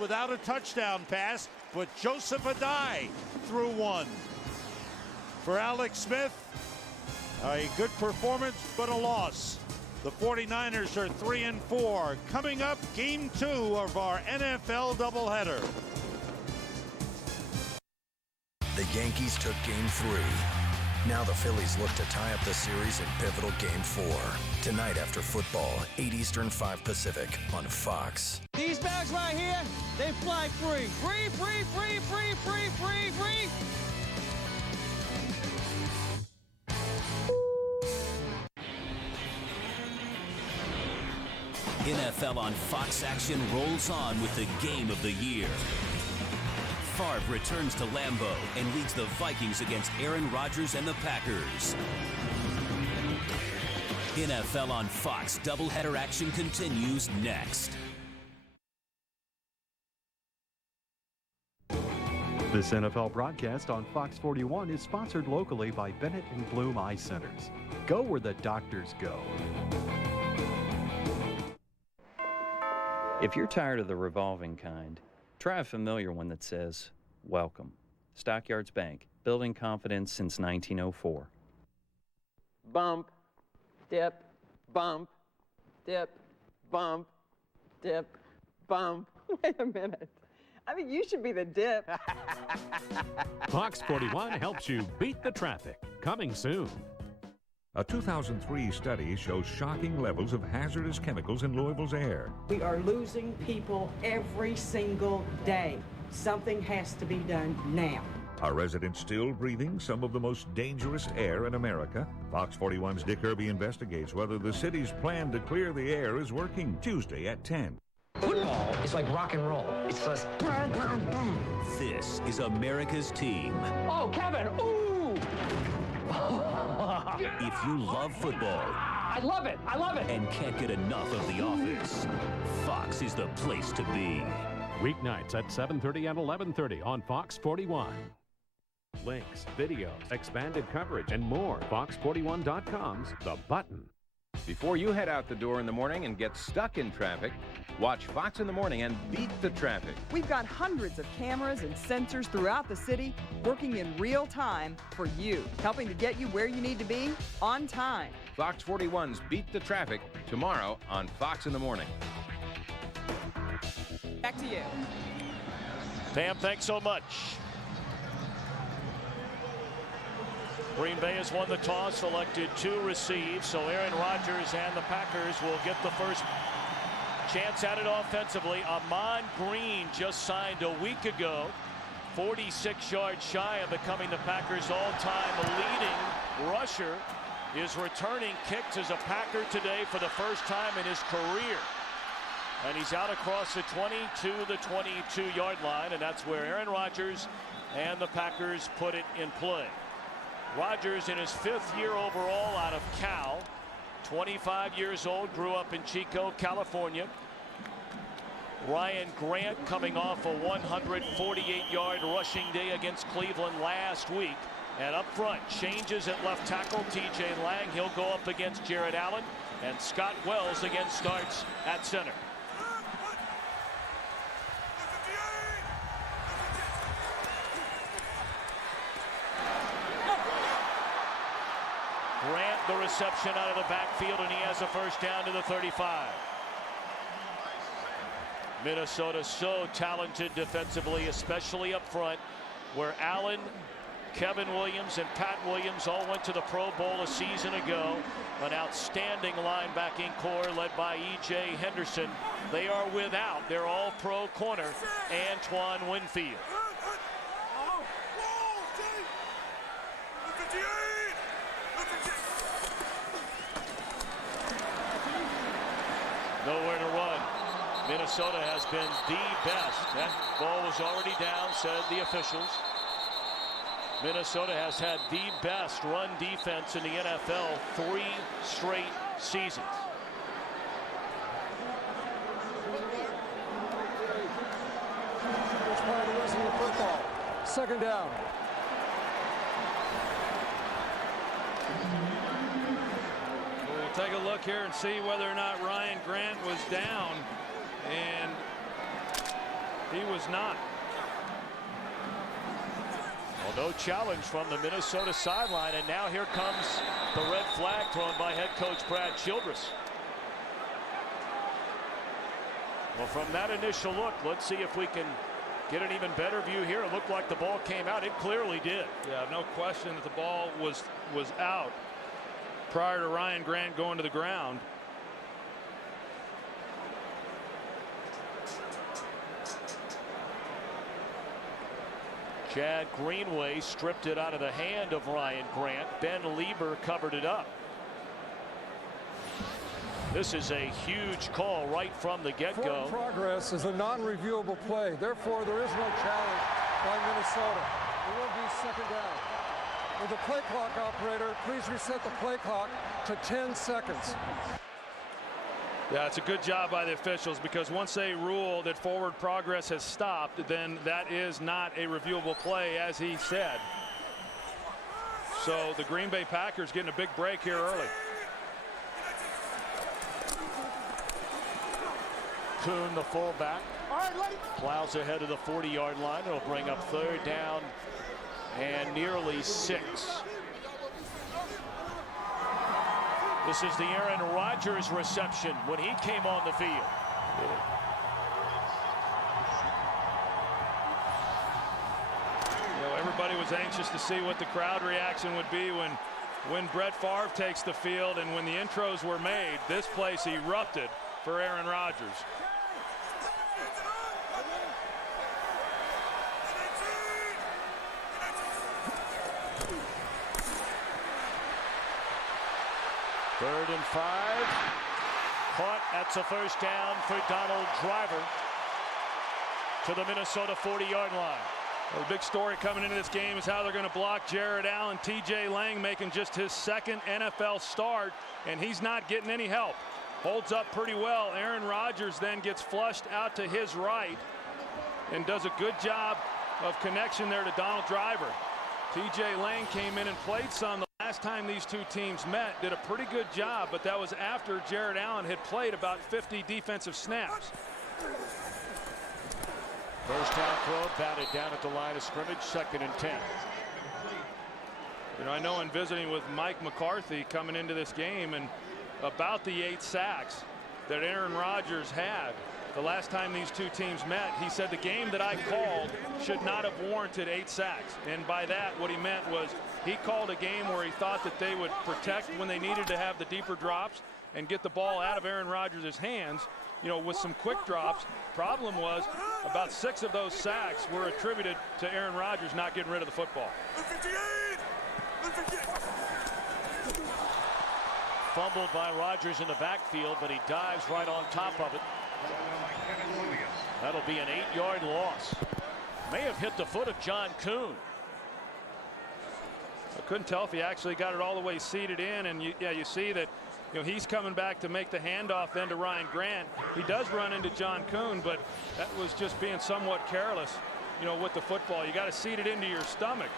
without a touchdown pass, but Joseph Adai threw one. For Alex Smith, a good performance, but a loss. The 49ers are 3-4. Coming up, game 2 of our NFL doubleheader. The Yankees took game 3. Now the Phillies look to tie up the series in pivotal game 4. Tonight after football, 8 Eastern, 5 Pacific on Fox. These bags right here, they fly free. Free, free, free, free, free, free, free. NFL on Fox action rolls on with the game of the year. Favre returns to Lambeau and leads the Vikings against Aaron Rodgers and the Packers. NFL on Fox doubleheader action continues next. This NFL broadcast on Fox 41 is sponsored locally by Bennett and Bloom Eye Centers. Go where the doctors go. If you're tired of the revolving kind, try a familiar one that says, welcome. Stockyards Bank, building confidence since 1904. Bump, dip, bump, dip, bump, dip, bump. Wait a minute. I mean, you should be the dip. Fox 41 helps you beat the traffic. Coming soon. A 2003 study shows shocking levels of hazardous chemicals in Louisville's air. We are losing people every single day. Something has to be done now. Are residents still breathing some of the most dangerous air in America? Fox 41's Dick Irby investigates whether the city's plan to clear the air is working. Tuesday at 10. Football is like rock and roll. It's just... This is America's team. Oh, Kevin! Ooh! If you love football, I love it! I love it! And can't get enough of The Office, Fox is the place to be. Weeknights at 7:30 and 11:30 on Fox 41. Links, videos, expanded coverage, and more. Fox41.com's The Button. Before you head out the door in the morning and get stuck in traffic, watch Fox in the Morning and beat the traffic. We've got hundreds of cameras and sensors throughout the city working in real time for you, helping to get you where you need to be on time. Fox 41's Beat the Traffic tomorrow on Fox in the Morning. Back to you. Pam, thanks so much. Green Bay has won the toss, selected to receive, so Aaron Rodgers and the Packers will get the first chance at it offensively. Ahman Green just signed a week ago, 46 yards shy of becoming the Packers' all-time leading rusher, is returning kicks as a Packer today for the first time in his career. And he's out across the 20 to the 22-yard line, and that's where Aaron Rodgers and the Packers put it in play. Rodgers in his 5th year overall out of Cal, 25 years old, grew up in Chico, California. Ryan Grant coming off a 148-yard rushing day against Cleveland last week. And up front, changes at left tackle, TJ Lang. He'll go up against Jared Allen. And Scott Wells again starts at center. Grant the reception out of the backfield, and he has a first down to the 35. Minnesota so talented defensively, especially up front, where Allen, Kevin Williams, and Pat Williams all went to the Pro Bowl a season ago. An outstanding linebacking core led by E.J. Henderson. They are without their all-pro corner, Antoine Winfield. Nowhere to run. Minnesota has been the best. That ball was already down, said the officials. Minnesota has had the best run defense in the NFL 3 straight seasons. Which part of the rest of the football? Second down. We'll take a look here and see whether or not Ryan Grant was down. And He was not. Well, no challenge from the Minnesota sideline, and now here comes the red flag thrown by head coach Brad Childress. Well, from that initial look, let's see if we can get an even better view here. It looked like the ball came out. It clearly did. Yeah, no question that the ball was out prior to Ryan Grant going to the ground. Chad Greenway stripped it out of the hand of Ryan Grant. Ben Lieber covered it up. This is a huge call right from the get-go. Progress is a non-reviewable play. Therefore, there is no challenge by Minnesota. It will be second down. With the play clock operator, please reset the play clock to 10 seconds. Yeah, it's a good job by the officials, because once they rule that forward progress has stopped, then that is not a reviewable play, as he said. So the Green Bay Packers getting a big break here early. Kuhn, the fullback, plows ahead of the 40-yard line. It'll bring up third down and nearly 6. This is the Aaron Rodgers reception when he came on the field. You know, everybody was anxious to see what the crowd reaction would be when Brett Favre takes the field, and when the intros were made, this place erupted for Aaron Rodgers. Third and 5. Caught. That's a first down for Donald Driver to the Minnesota 40-yard line. Well, the big story coming into this game is how they're going to block Jared Allen. TJ Lang making just his second NFL start, and he's not getting any help. Holds up pretty well. Aaron Rodgers then gets flushed out to his right and does a good job of connection there to Donald Driver. TJ Lang came in and played some the last time these two teams met, did a pretty good job, but that was after Jared Allen had played about 50 defensive snaps. First down throw batted down at the line of scrimmage, 2nd and 10. You know, I know in visiting with Mike McCarthy coming into this game, and about the 8 sacks that Aaron Rodgers had the last time these two teams met, he said the game that I called should not have warranted 8 sacks. And by that, what he meant was he called a game where he thought that they would protect when they needed to have the deeper drops and get the ball out of Aaron Rodgers' hands, you know, with some quick drops. Problem was about 6 of those sacks were attributed to Aaron Rodgers not getting rid of the football. Fumbled by Rodgers in the backfield, but he dives right on top of it. That'll be an 8-yard loss. May have hit the foot of John Kuhn. I couldn't tell if he actually got it all the way seated in, and you see that, you know, he's coming back to make the handoff then to Ryan Grant. He does run into John Kuhn, but that was just being somewhat careless, you know, with the football. You got to seat it into your stomach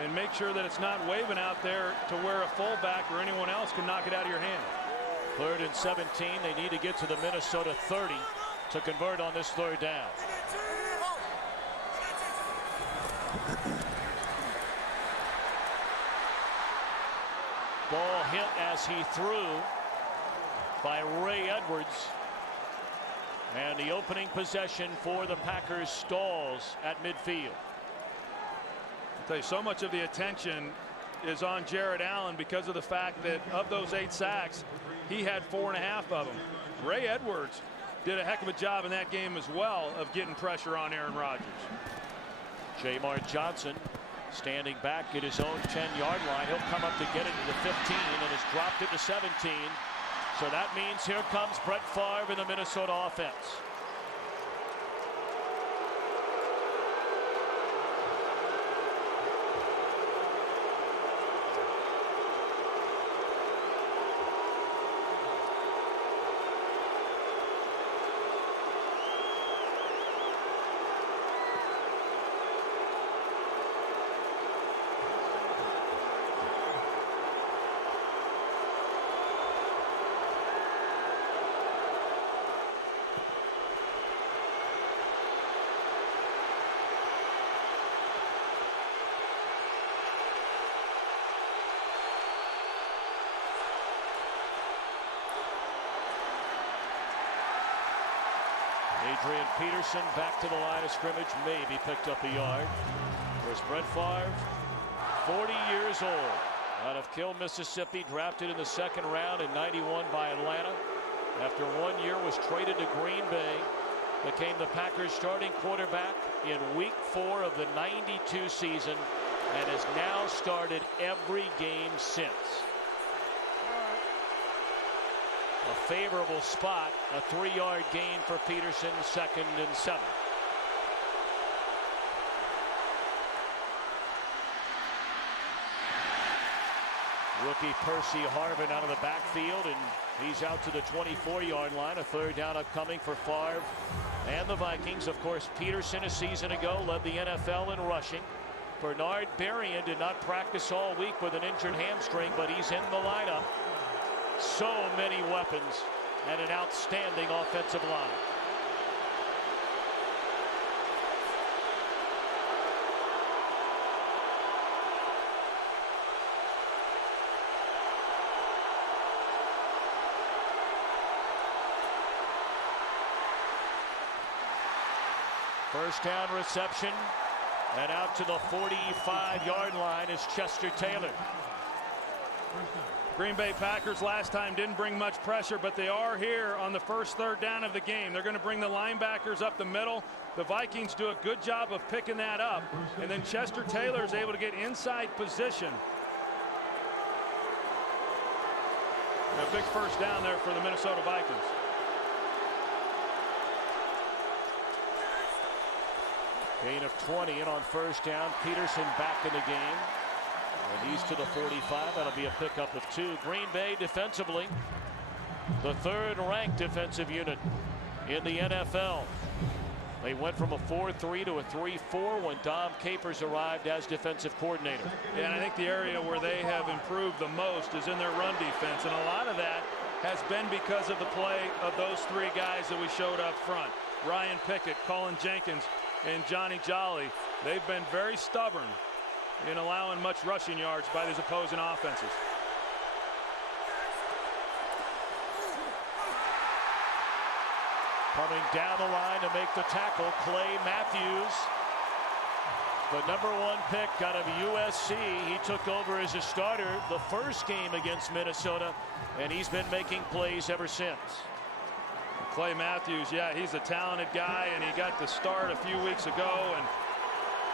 and make sure that it's not waving out there to where a fullback or anyone else can knock it out of your hand. 3rd and 17. They need to get to the Minnesota 30 to convert on this 3rd down. Ball hit as he threw by Ray Edwards. And the opening possession for the Packers stalls at midfield. I'll tell you, so much of the attention is on Jared Allen because of the fact that of those 8 sacks, he had 4.5 of them. Ray Edwards did a heck of a job in that game as well of getting pressure on Aaron Rodgers. Jamar Johnson standing back at his own 10-yard line. He'll come up to get it to the 15 and has dropped it to 17. So that means here comes Brett Favre in the Minnesota offense. Adrian Peterson back to the line of scrimmage, maybe picked up a yard. There's Brett Favre, 40 years old, out of Kill, Mississippi, drafted in the second round in '91 by Atlanta. After 1 year was traded to Green Bay, became the Packers starting quarterback in week 4 of the '92 season, and has now started every game since. A favorable spot, a 3-yard gain for Peterson, 2nd and 7. Rookie Percy Harvin out of the backfield, and he's out to the 24-yard line. A 3rd down upcoming for Favre and the Vikings. Of course, Peterson a season ago led the NFL in rushing. Bernard Berrien did not practice all week with an injured hamstring, but he's in the lineup. So many weapons and an outstanding offensive line. First down reception, and out to the 45-yard line is Chester Taylor. Green Bay Packers last time didn't bring much pressure, but they are here on the first 3rd down of the game. They're going to bring the linebackers up the middle. The Vikings do a good job of picking that up, and then Chester Taylor is able to get inside position. A big first down there for the Minnesota Vikings. Gain of 20, and on first down, Peterson back in the game. And he's to the 45. That'll be a pickup of 2. Green Bay defensively, the 3rd-ranked defensive unit in the NFL. They went from a 4-3 to a 3-4 when Dom Capers arrived as defensive coordinator. Yeah, and I think the area where they have improved the most is in their run defense, and a lot of that has been because of the play of those 3 guys that we showed up front. Ryan Pickett, Colin Jenkins, and Johnny Jolly. They've been very stubborn in allowing much rushing yards by these opposing offenses. Coming down the line to make the tackle, Clay Matthews, the #1 pick out of USC. He took over as a starter the first game against Minnesota, and he's been making plays ever since. Clay Matthews, yeah, he's a talented guy, and he got the start a few weeks ago, and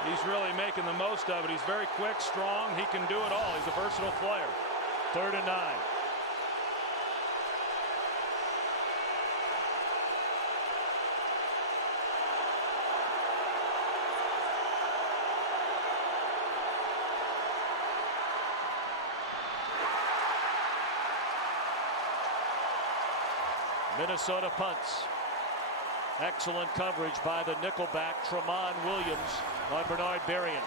he's really making the most of it. He's very quick, strong. He can do it all. He's a versatile player. 3rd and 9. Minnesota punts. Excellent coverage by the nickelback Tramon Williams on Bernard Berrien.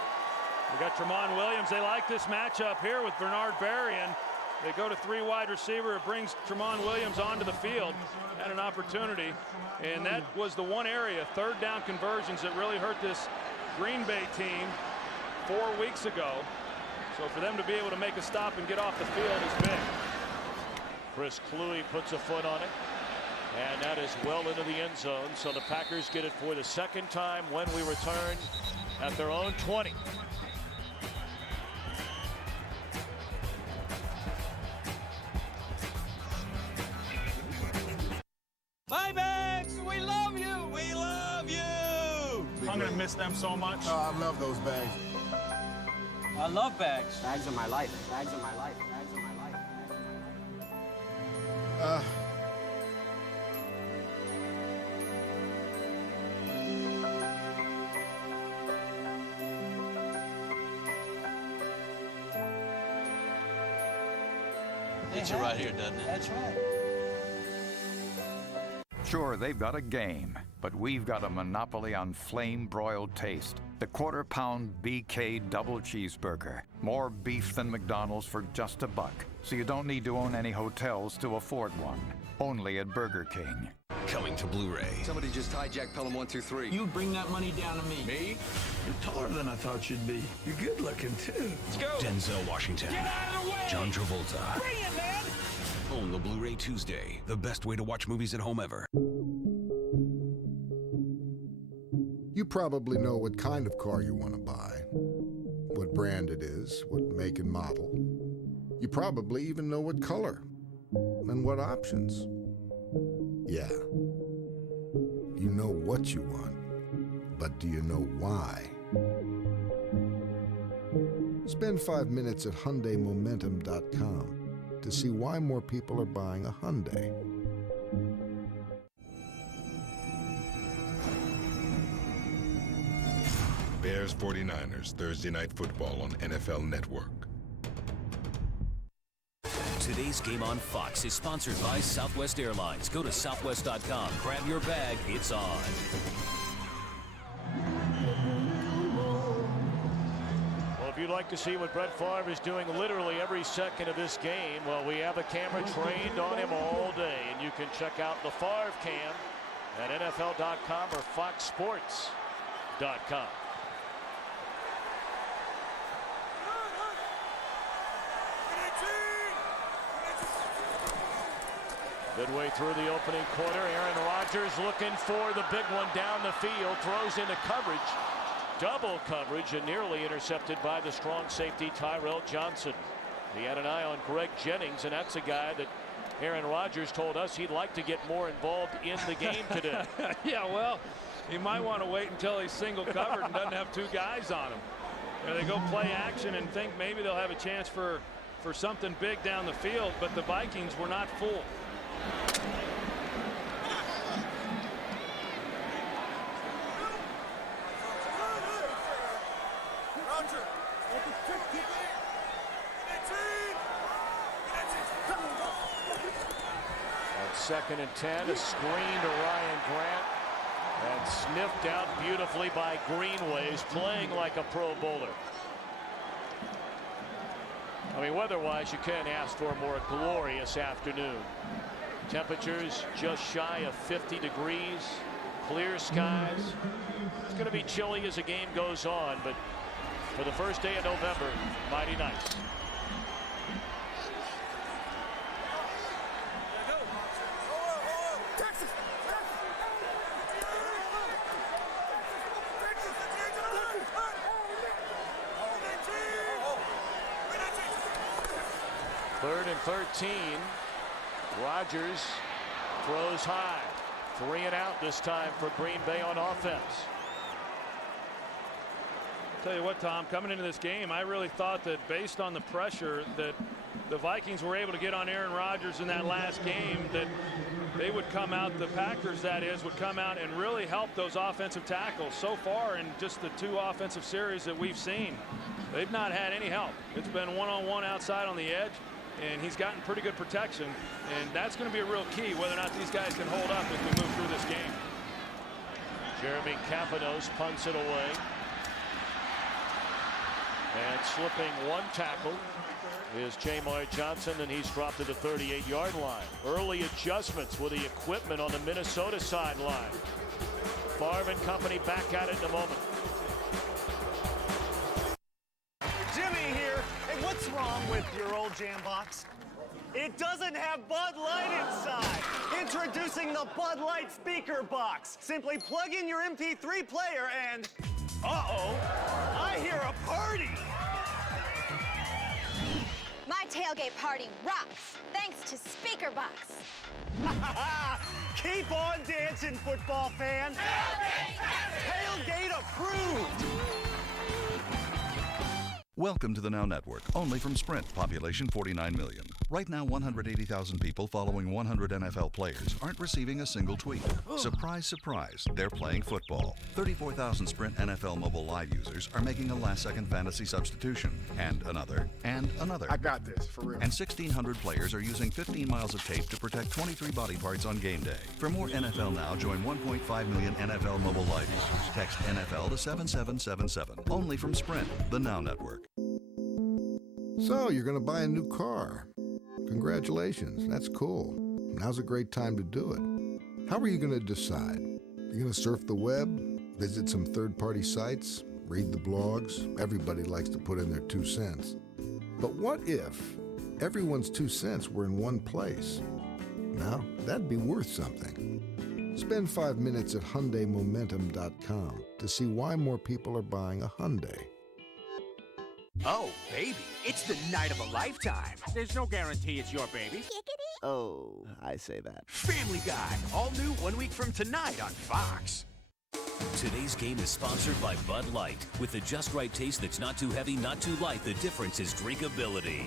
We got Tramon Williams. They like this matchup here with Bernard Berrien. They go to 3 wide receiver. It brings Tramon Williams onto the field. Had an opportunity, and that was the one area, 3rd down conversions, that really hurt this Green Bay team 4 weeks ago. So for them to be able to make a stop and get off the field is big. Chris Cluey puts a foot on it, and that is well into the end zone. So the Packers get it for the 2nd time when we return at their own 20. Bye, Bags! We love you! We love you! I'm going to miss them so much. Oh, I love those bags. I love bags. Bags are my life. Bags are my life. Bags are my life. Gets you right here, doesn't it? That's right. Sure, they've got a game, but we've got a monopoly on flame-broiled taste. The quarter-pound BK double cheeseburger. More beef than McDonald's for just $1. So you don't need to own any hotels to afford one. Only at Burger King. Coming to Blu-ray. Somebody just hijacked Pelham 123. You bring that money down to me. Me? You're taller than I thought you'd be. You're good looking, too. Let's go. Denzel Washington. Get out of the way. John Travolta. Bring it, man. Own the Blu-ray Tuesday. The best way to watch movies at home ever. You probably know what kind of car you want to buy, what brand it is, what make and model. You probably even know what color and what options. Yeah, you know what you want, but do you know why? Spend 5 minutes at HyundaiMomentum.com to see why more people are buying a Hyundai. Bears 49ers Thursday Night Football on NFL Network. Today's game on Fox is sponsored by Southwest Airlines. Go to southwest.com, grab your bag, it's on. Well, if you'd like to see what Brett Favre is doing literally every second of this game, well, we have a camera trained on him all day, and you can check out the Favre cam at NFL.com or FoxSports.com. Midway through the opening quarter, Aaron Rodgers looking for the big one down the field, throws into coverage, double coverage, and nearly intercepted by the strong safety Tyrell Johnson. He had an eye on Greg Jennings, and that's a guy that Aaron Rodgers told us he'd like to get more involved in the game today. Yeah, well, he might want to wait until he's single covered and doesn't have two guys on him. You know, they go play action and think maybe they'll have a chance for something big down the field, but the Vikings were not fooled. On 2nd and 10, a screen to Ryan Grant, and sniffed out beautifully by Greenways, playing like a Pro Bowler. I mean, weather-wise, you can't ask for a more glorious afternoon. Temperatures just shy of 50 degrees, clear skies. It's going to be chilly as the game goes on, but for the first day of November, mighty nice. Third and 13. Rodgers throws high. 3 and out this time for Green Bay on offense. Tell you what, Tom, coming into this game, I really thought that based on the pressure that the Vikings were able to get on Aaron Rodgers in that last game, that they would come out, the Packers that is, would come out and really help those offensive tackles. So far in just the 2 offensive series that we've seen, they've not had any help. It's been one-on-one outside on the edge, and he's gotten pretty good protection, and that's going to be a real key whether or not these guys can hold up as we move through this game. Jeremy Campanos punts it away. And slipping one tackle is Jamar Johnson, and he's dropped to the 38-yard line. Early adjustments with the equipment on the Minnesota sideline. Favre and company back at it in a moment. Jimmy here, and what's wrong with your old jam box? It doesn't have Bud Light inside. Introducing the Bud Light speaker box. Simply plug in your MP3 player and, uh-oh, I hear a party. My tailgate party rocks, thanks to Speaker Box. Keep on dancing, football fan. Tailgate approved. Welcome to the Now Network, only from Sprint, population 49 million. Right now, 180,000 people following 100 NFL players aren't receiving a single tweet. Surprise, surprise, they're playing football. 34,000 Sprint NFL mobile live users are making a last-second fantasy substitution. And another, and another. I got this, for real. And 1,600 players are using 15 miles of tape to protect 23 body parts on game day. For more NFL Now, join 1.5 million NFL mobile live users. Text NFL to 7777. Only from Sprint, the Now Network. So, you're going to buy a new car. Congratulations, that's cool. Now's a great time to do it. How are you going to decide? You're going to surf the web, visit some third-party sites, read the blogs? Everybody likes to put in their 2 cents. But what if everyone's 2 cents were in one place? Now, that'd be worth something. Spend 5 minutes at HyundaiMomentum.com to see why more people are buying a Hyundai. Oh, baby, it's the night of a lifetime. There's no guarantee it's your baby. Oh, I say that. Family Guy, all new 1 week from tonight on Fox. Today's game is sponsored by Bud Light. With the just right taste that's not too heavy, not too light, the difference is drinkability.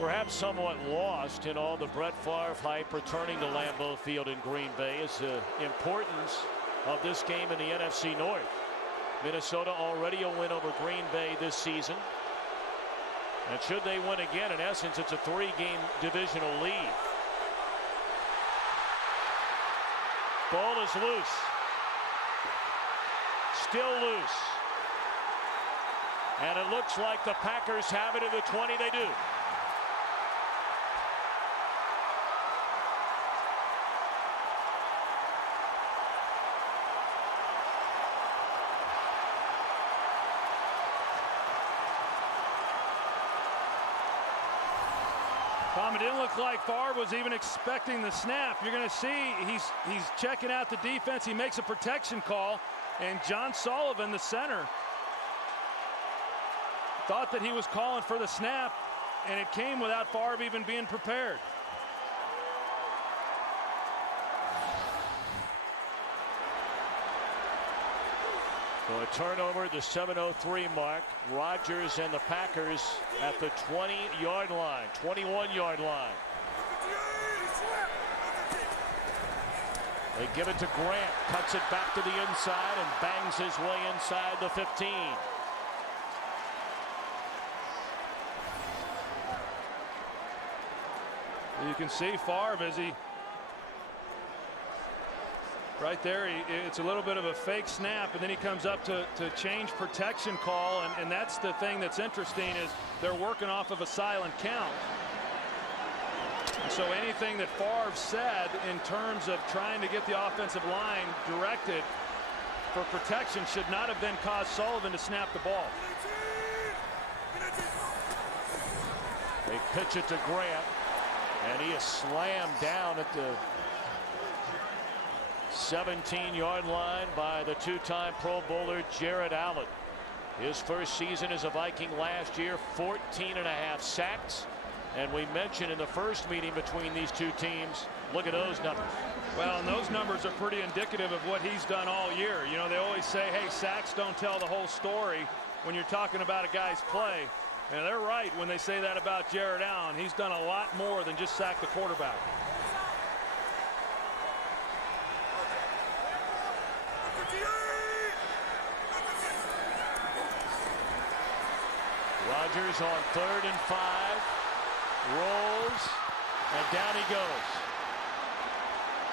Perhaps somewhat lost in all the Brett Favre hype returning to Lambeau Field in Green Bay is the importance of this game in the NFC North. Minnesota already a win over Green Bay this season. And should they win again, in essence, it's a 3-game divisional lead. Ball is loose. Still loose. And it looks like the Packers have it at the 20. They do. Tom, it didn't look like Favre was even expecting the snap. You're going to see he's checking out the defense. He makes a protection call, and John Sullivan, the center, thought that he was calling for the snap, and it came without Favre even being prepared. So a turnover at the 7:03 mark. Rodgers and the Packers at the 20-yard line, 21-yard line. They give it to Grant, cuts it back to the inside and bangs his way inside the 15. You can see Favre as he right there, it's a little bit of a fake snap, and then he comes up to change protection call, and that's the thing that's interesting is they're working off of a silent count. So anything that Favre said in terms of trying to get the offensive line directed for protection should not have then caused Sullivan to snap the ball. They pitch it to Grant, and he is slammed down at the 17-yard line by the two-time Pro Bowler Jared Allen. His first season as a Viking last year, 14.5 sacks. And we mentioned in the first meeting between these two teams, look at those numbers. Well, and those numbers are pretty indicative of what he's done all year. You know, they always say, hey, sacks don't tell the whole story when you're talking about a guy's play. And they're right when they say that about Jared Allen. He's done a lot more than just sack the quarterback. Rodgers on 3rd and 5, rolls, and down he goes.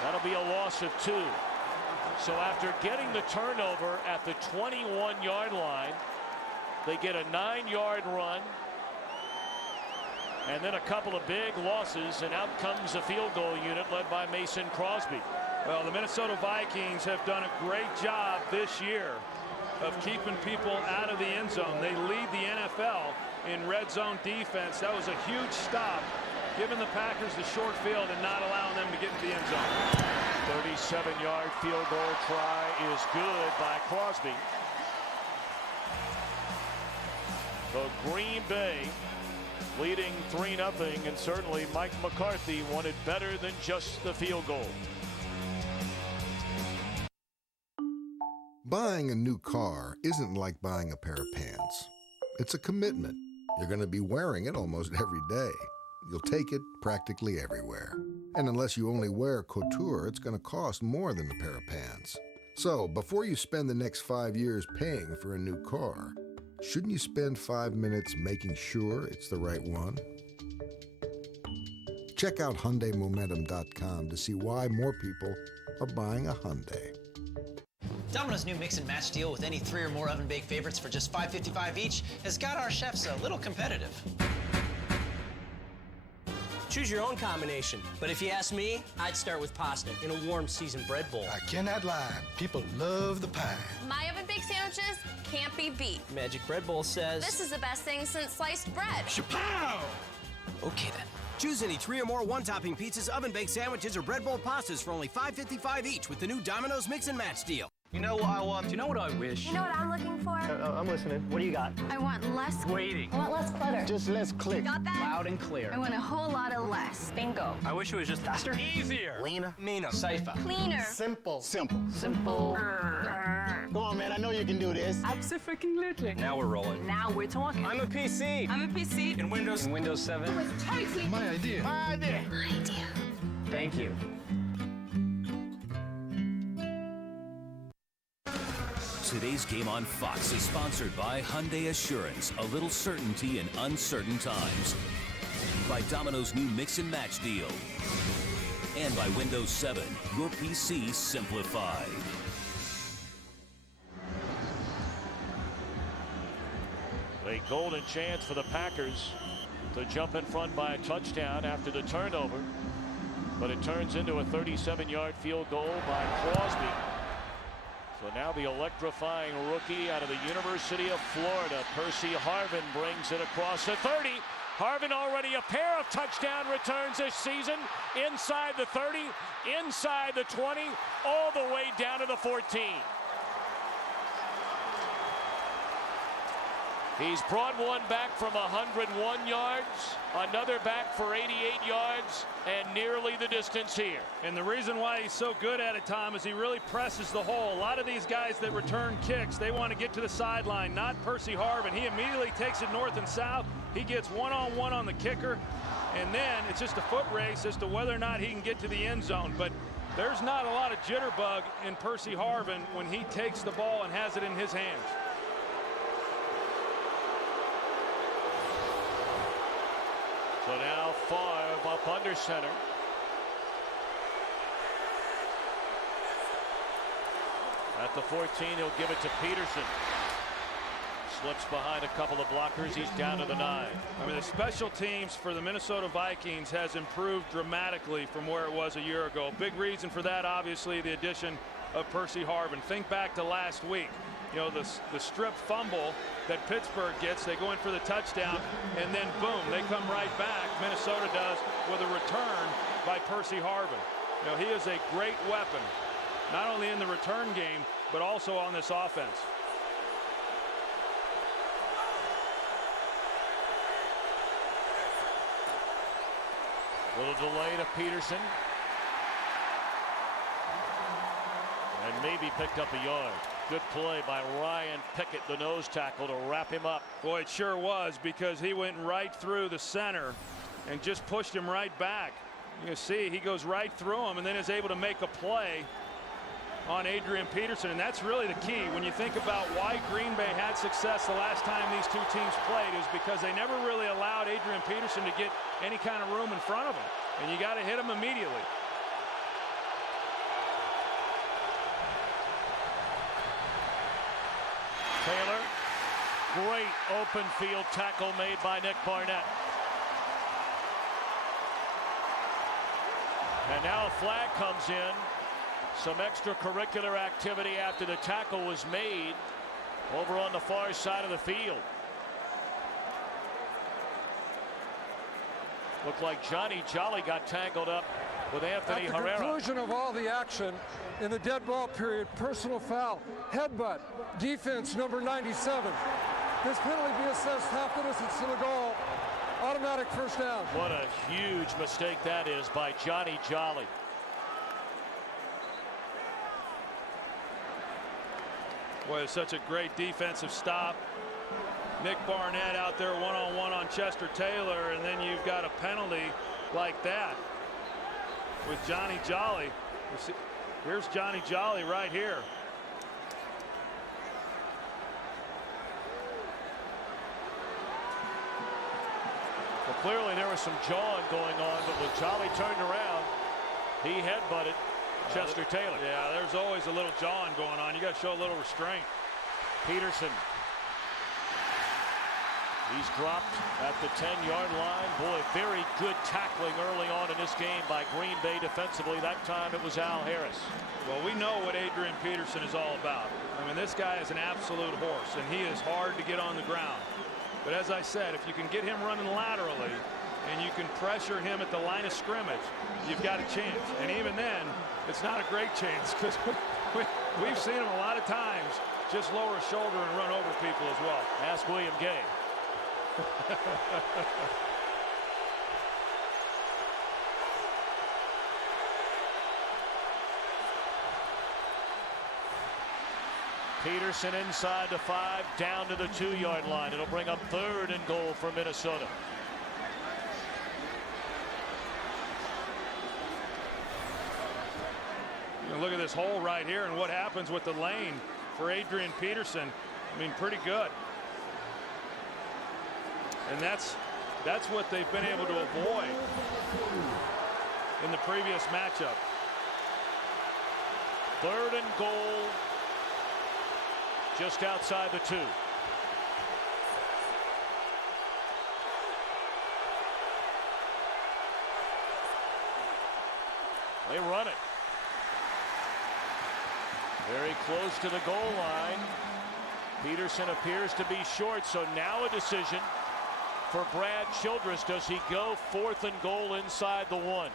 That'll be a loss of 2. So after getting the turnover at the 21-yard line, they get a 9-yard run, and then a couple of big losses, and out comes a field goal unit led by Mason Crosby. Well, the Minnesota Vikings have done a great job this year of keeping people out of the end zone. They lead the NFL in red zone defense. That was a huge stop, giving the Packers the short field and not allowing them to get into the end zone. 37-yard field goal try is good by Crosby. So Green Bay leading 3-0, and certainly Mike McCarthy wanted better than just the field goal. Buying a new car isn't like buying a pair of pants. It's a commitment. You're going to be wearing it almost every day. You'll take it practically everywhere. And unless you only wear couture, it's going to cost more than a pair of pants. So, before you spend the next 5 years paying for a new car, shouldn't you spend 5 minutes making sure it's the right one? Check out HyundaiMomentum.com to see why more people are buying a Hyundai. Domino's new mix and match deal with any 3 or more oven-baked favorites for just $5.55 each has got our chefs a little competitive. Choose your own combination, but if you ask me, I'd start with pasta in a warm seasoned bread bowl. I cannot lie. People love the pie. My oven-baked sandwiches can't be beat. Magic Bread Bowl says, this is the best thing since sliced bread. Chapow! Okay then. Choose any 3 or more one-topping pizzas, oven-baked sandwiches, or bread bowl pastas for only $5.55 each with the new Domino's Mix and Match deal. You know what I want? Do you know what I wish? You know what I'm looking for? I'm listening. What do you got? I want less Waiting. I want less clutter. Just less click. Got that? Loud and clear. I want a whole lot of less. Bingo. I wish it was just faster. Easier. Leaner. Meaner. Safer. Cleaner. Simple. Simple. Simple. Come on, man. I know you can do this. Absolutely. Now we're rolling. Now we're talking. I'm a PC. I'm a PC. In Windows. In Windows 7. It was totally My idea. my idea. Thank you. Today's game on Fox is sponsored by Hyundai Assurance, a little certainty in uncertain times. By Domino's new Mix and Match deal. And by Windows 7, your PC simplified. A golden chance for the Packers to jump in front by a touchdown after the turnover. But it turns into a 37-yard field goal by Crosby. So now the electrifying rookie out of the University of Florida, Percy Harvin, brings it across the 30. Harvin already a pair of touchdown returns this season. Inside the 30, inside the 20, all the way down to the 14. He's brought one back from 101 yards, another back for 88 yards, and nearly the distance here. And the reason why he's so good at it, Tom, is he really presses the hole. A lot of these guys that return kicks, they want to get to the sideline, not Percy Harvin. He immediately takes it north and south. He gets one-on-one on the kicker, and then it's just a foot race as to whether or not he can get to the end zone. But there's not a lot of jitterbug in Percy Harvin when he takes the ball and has it in his hands. So now Favre up under center. At the 14, he'll give it to Peterson. Slips behind a couple of blockers. He's down to the 9. I mean, the special teams for the Minnesota Vikings has improved dramatically from where it was a year ago. Big reason for that, obviously, the addition of Percy Harvin. Think back to last week. You know, the strip fumble that Pittsburgh gets, they go in for the touchdown, and then boom, they come right back. Minnesota does with a return by Percy Harvin. You know, he is a great weapon, not only in the return game, but also on this offense. Little delay to Peterson. And maybe picked up a yard. Good play by Ryan Pickett, the nose tackle, to wrap him up. Boy, it sure was, because he went right through the center and just pushed him right back. You can see he goes right through him and then is able to make a play on Adrian Peterson. And that's really the key when you think about why Green Bay had success the last time these two teams played, is because they never really allowed Adrian Peterson to get any kind of room in front of him. And you got to hit him immediately. Taylor, great open field tackle made by Nick Barnett. And now a flag comes in. Some extracurricular activity after the tackle was made over on the far side of the field. Looked like Johnny Jolly got tangled up with Anthony Herrera. At the conclusion of all the action in the dead ball period, personal foul, headbutt, defense number 97. This penalty be assessed half the distance to the goal. Automatic first down. What a huge mistake that is by Johnny Jolly. Boy, it's such a great defensive stop. Nick Barnett out there one-on-one on Chester Taylor, and then you've got a penalty like that with Johnny Jolly. Here's Johnny Jolly right here. Well, clearly there was some jawing going on, but when Jolly turned around, he headbutted Chester Taylor. Yeah, there's always a little jawing going on. You got to show a little restraint. Peterson. He's dropped at the 10-yard line. Boy, very good tackling early on in this game by Green Bay defensively. That time it was Al Harris. Well, we know what Adrian Peterson is all about. I mean, this guy is an absolute horse, and he is hard to get on the ground. But as I said, if you can get him running laterally and you can pressure him at the line of scrimmage, you've got a chance. And even then, it's not a great chance because we've seen him a lot of times just lower his shoulder and run over people as well. Ask William Gay. Peterson inside the 5, down to the 2-yard line. It'll bring up 3rd and goal for Minnesota. Look at this hole right here and what happens with the lane for Adrian Peterson. I mean, pretty good. And that's what they've been able to avoid in the previous matchup. 3rd and goal, just outside the 2. They run it. Very close to the goal line. Peterson appears to be short, so now a decision for Brad Childress. Does he go 4th and goal inside the 1?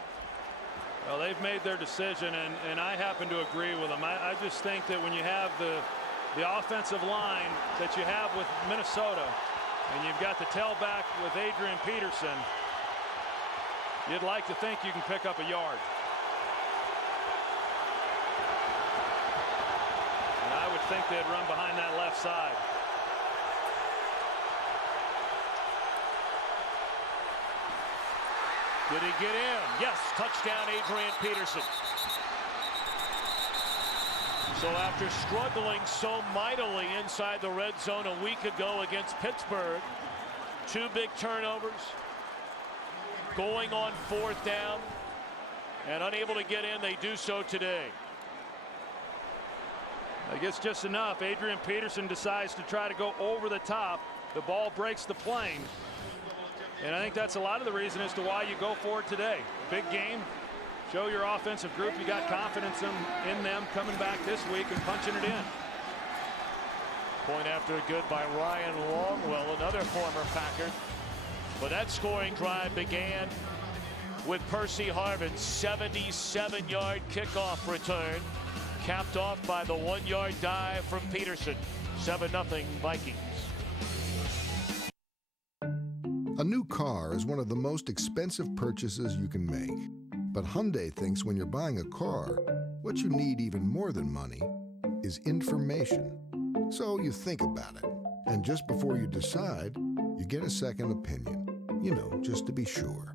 Well, they've made their decision, and I happen to agree with them. I just think that when you have the offensive line that you have with Minnesota, and you've got the tailback with Adrian Peterson, you'd like to think you can pick up a yard. I would think they'd run behind that left side. Did he get in? Yes, touchdown Adrian Peterson. So after struggling so mightily inside the red zone a week ago against Pittsburgh, 2 big turnovers, going on 4th down, and unable to get in, they do so today. I guess just enough. Adrian Peterson decides to try to go over the top. The ball breaks the plane. And I think that's a lot of the reason as to why you go for it today. Big game. Show your offensive group you got confidence in them coming back this week and punching it in. Point after good by Ryan Longwell, another former Packer. But that scoring drive began with Percy Harvin's 77-yard kickoff return, capped off by the 1-yard dive from Peterson. 7-0 Vikings. A new car is one of the most expensive purchases you can make. But Hyundai thinks when you're buying a car, what you need even more than money is information. So you think about it. And just before you decide, you get a second opinion. You know, just to be sure.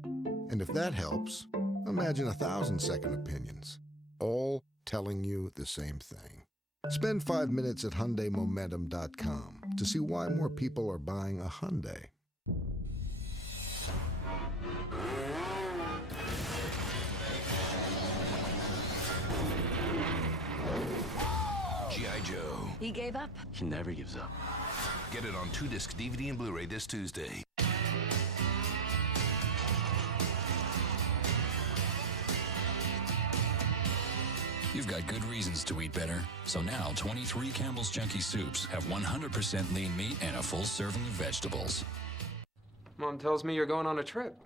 And if that helps, imagine 1,000 second opinions, all telling you the same thing. Spend 5 minutes at HyundaiMomentum.com to see why more people are buying a Hyundai. G.I. Joe. He gave up. He never gives up. Get it on 2-disc DVD and Blu-ray this Tuesday. You've got good reasons to eat better. So now 23 Campbell's Chunky Soups have 100% lean meat and a full serving of vegetables. Mom tells me you're going on a trip.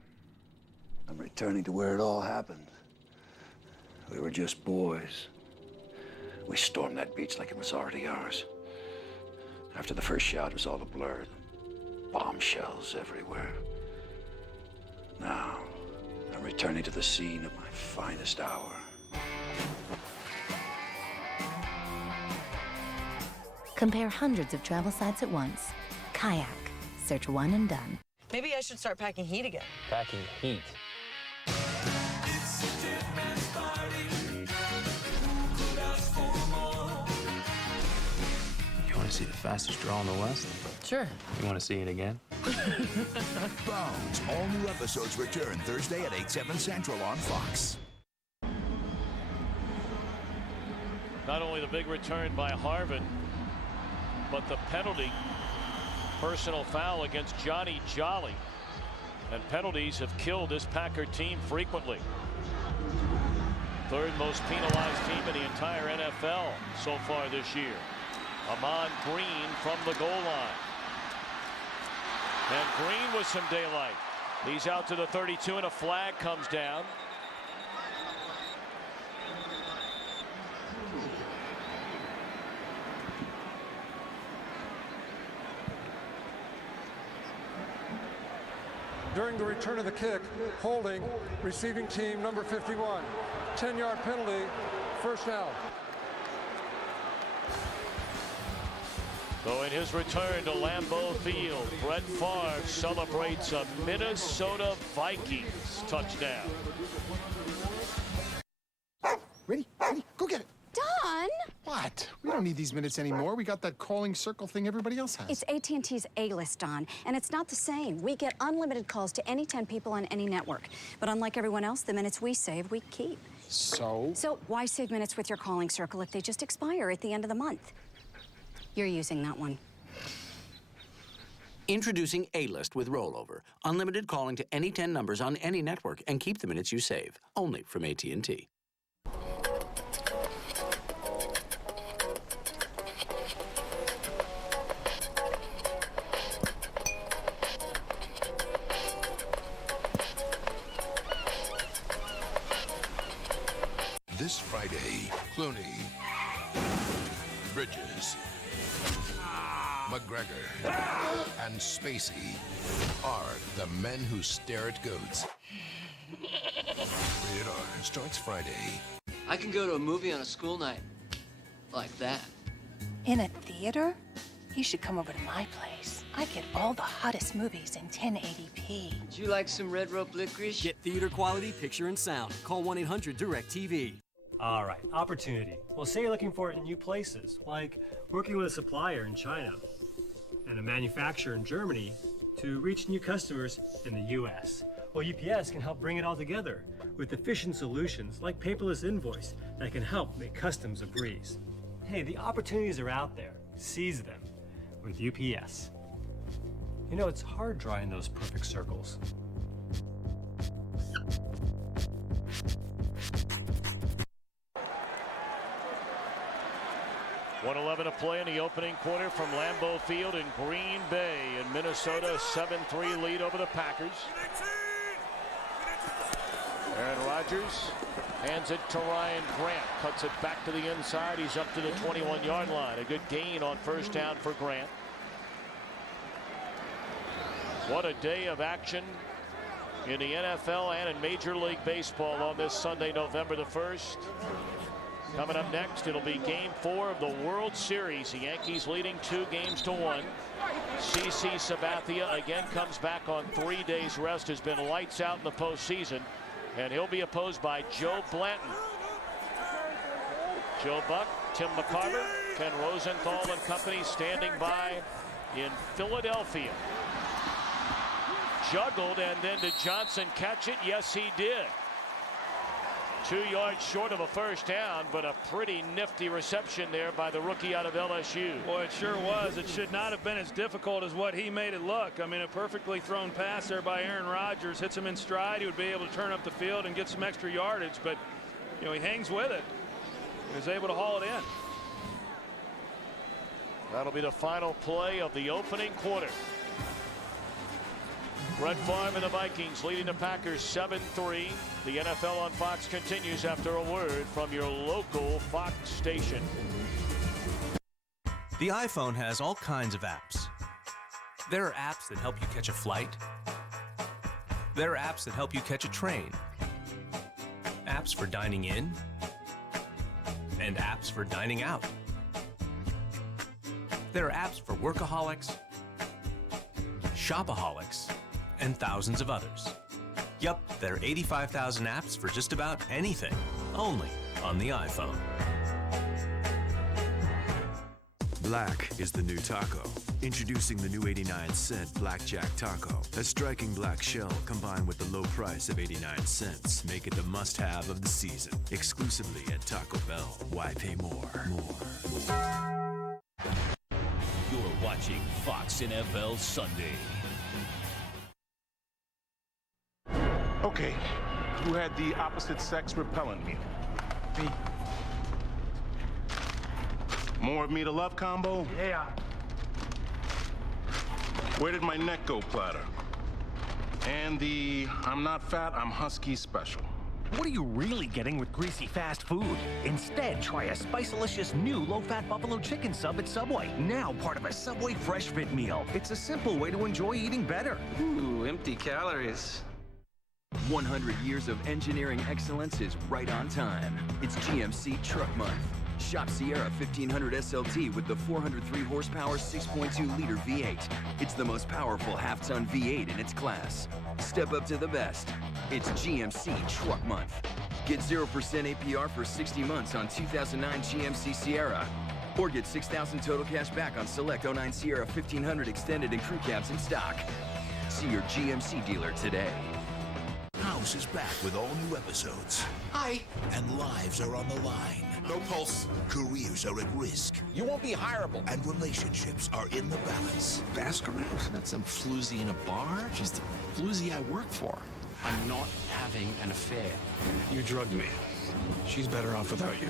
I'm returning to where it all happened. We were just boys. We stormed that beach like it was already ours. After the first shot, it was all a blur. Bombshells everywhere. Now, I'm returning to the scene of my finest hour. Compare hundreds of travel sites at once. Kayak. Search one and done. Maybe I should start packing heat again. Packing heat. You want to see the fastest draw in the West? Sure. You want to see it again? Bones. All new episodes return Thursday at 8/7 Central on Fox. Not only the big return by Harvin, but the penalty, personal foul against Johnny Jolly. And penalties have killed this Packer team frequently. 3rd most penalized team in the entire NFL so far this year. Ahman Green from the goal line. And Green with some daylight. He's out to the 32 and a flag comes down. During the return of the kick, holding, receiving team number 51. 10-yard penalty, first down. So in his return to Lambeau Field, Brett Favre celebrates a Minnesota Vikings touchdown. Ready? Go get it. Don! What? We don't need these minutes anymore. We got that calling circle thing everybody else has. It's AT&T's A-List, Don, and it's not the same. We get unlimited calls to any 10 people on any network. But unlike everyone else, the minutes we save, we keep. So why save minutes with your calling circle if they just expire at the end of the month? You're using that one. Introducing A-List with rollover. Unlimited calling to any 10 numbers on any network and keep the minutes you save. Only from AT&T. This Friday, Clooney, Bridges, McGregor, and Spacey are the men who stare at goats. Rated R starts Friday. I can go to a movie on a school night. Like that. In a theater? You should come over to my place. I get all the hottest movies in 1080p. Would you like some red rope licorice? Get theater quality picture and sound. Call 1-800-DIRECTV. All right, opportunity. Well, say you're looking for it in new places, like working with a supplier in China and a manufacturer in Germany to reach new customers in the US. Well, UPS can help bring it all together with efficient solutions like paperless invoice that can help make customs a breeze. Hey, the opportunities are out there. Seize them with UPS. You know, it's hard drawing those perfect circles. .111 to play in the opening quarter from Lambeau Field in Green Bay in Minnesota. 7-3 lead over the Packers. Aaron Rodgers hands it to Ryan Grant. Cuts it back to the inside. He's up to the 21-yard line. A good gain on first down for Grant. What a day of action in the NFL and in Major League Baseball on this Sunday, November the 1st. Coming up next, it'll be Game 4 of the World Series. The Yankees leading 2-1. CC Sabathia again comes back on 3 days rest. Has been lights out in the postseason, and he'll be opposed by Joe Blanton. Joe Buck, Tim McCarver, Ken Rosenthal and company standing by in Philadelphia. Juggled, and then did Johnson catch it? Yes, he did. 2 yards short of a first down, but a pretty nifty reception there by the rookie out of LSU. Boy, it sure was. It should not have been as difficult as what he made it look. I mean, a perfectly thrown pass there by Aaron Rodgers. Hits him in stride. He would be able to turn up the field and get some extra yardage, but, you know, he hangs with it. He was able to haul it in. That'll be the final play of the opening quarter. Brett Favre and the Vikings leading the Packers 7-3. The NFL on Fox continues after a word from your local Fox station. The iPhone has all kinds of apps. There are apps that help you catch a flight. There are apps that help you catch a train. Apps for dining in. And apps for dining out. There are apps for workaholics, shopaholics, and thousands of others. Yup, there are 85,000 apps for just about anything, only on the iPhone. Black is the new taco. Introducing the new 89-cent Blackjack Taco. A striking black shell combined with the low price of 89 cents make it the must-have of the season. Exclusively at Taco Bell. Why pay more? You're watching Fox NFL Sunday. Okay, who had the opposite sex repellent me? Me. More of me to love combo? Yeah. Where did my neck go, platter? And the I'm not fat, I'm husky special. What are you really getting with greasy fast food? Instead, try a Spice-alicious new low-fat buffalo chicken sub at Subway. Now part of a Subway Fresh Fit meal. It's a simple way to enjoy eating better. Ooh, empty calories. 100 years of engineering excellence is right on time. It's GMC Truck Month. Shop Sierra 1500 SLT with the 403 horsepower 6.2-liter V8. It's the most powerful half-ton V8 in its class. Step up to the best. It's GMC Truck Month. Get 0% APR for 60 months on 2009 GMC Sierra. Or get $6,000 total cash back on select 09 Sierra 1500 extended and crew cabs in stock. See your GMC dealer today. House is back with all new episodes. Hi. And lives are on the line. No pulse. Careers are at risk. You won't be hireable. And relationships are in the balance. Baskerville? Not some floozy in a bar. She's the floozy I work for. I'm not having an affair. You drugged me. She's better off without you.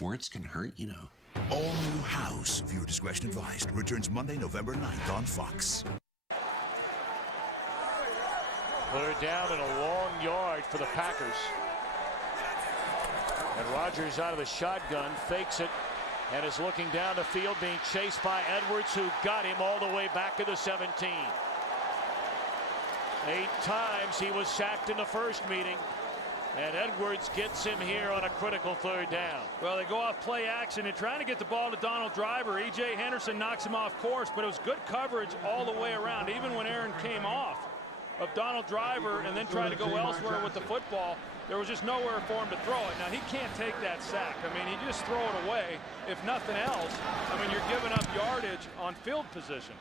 Words can hurt, you know. All new House. Viewer discretion advised. Returns Monday, November 9th on Fox. Third down and a long yard for the Packers. And Rodgers out of the shotgun, fakes it, and is looking down the field, being chased by Edwards, who got him all the way back to the 17. 8 times he was sacked in the first meeting, and Edwards gets him here on a critical third down. Well, they go off play action and trying to get the ball to Donald Driver. E.J. Henderson knocks him off course, but it was good coverage all the way around. Even when Aaron came off of Donald Driver and then tried to go elsewhere with the football, there was just nowhere for him to throw it. Now, he can't take that sack. I mean, you just throw it away. If nothing else, I mean, you're giving up yardage on field position.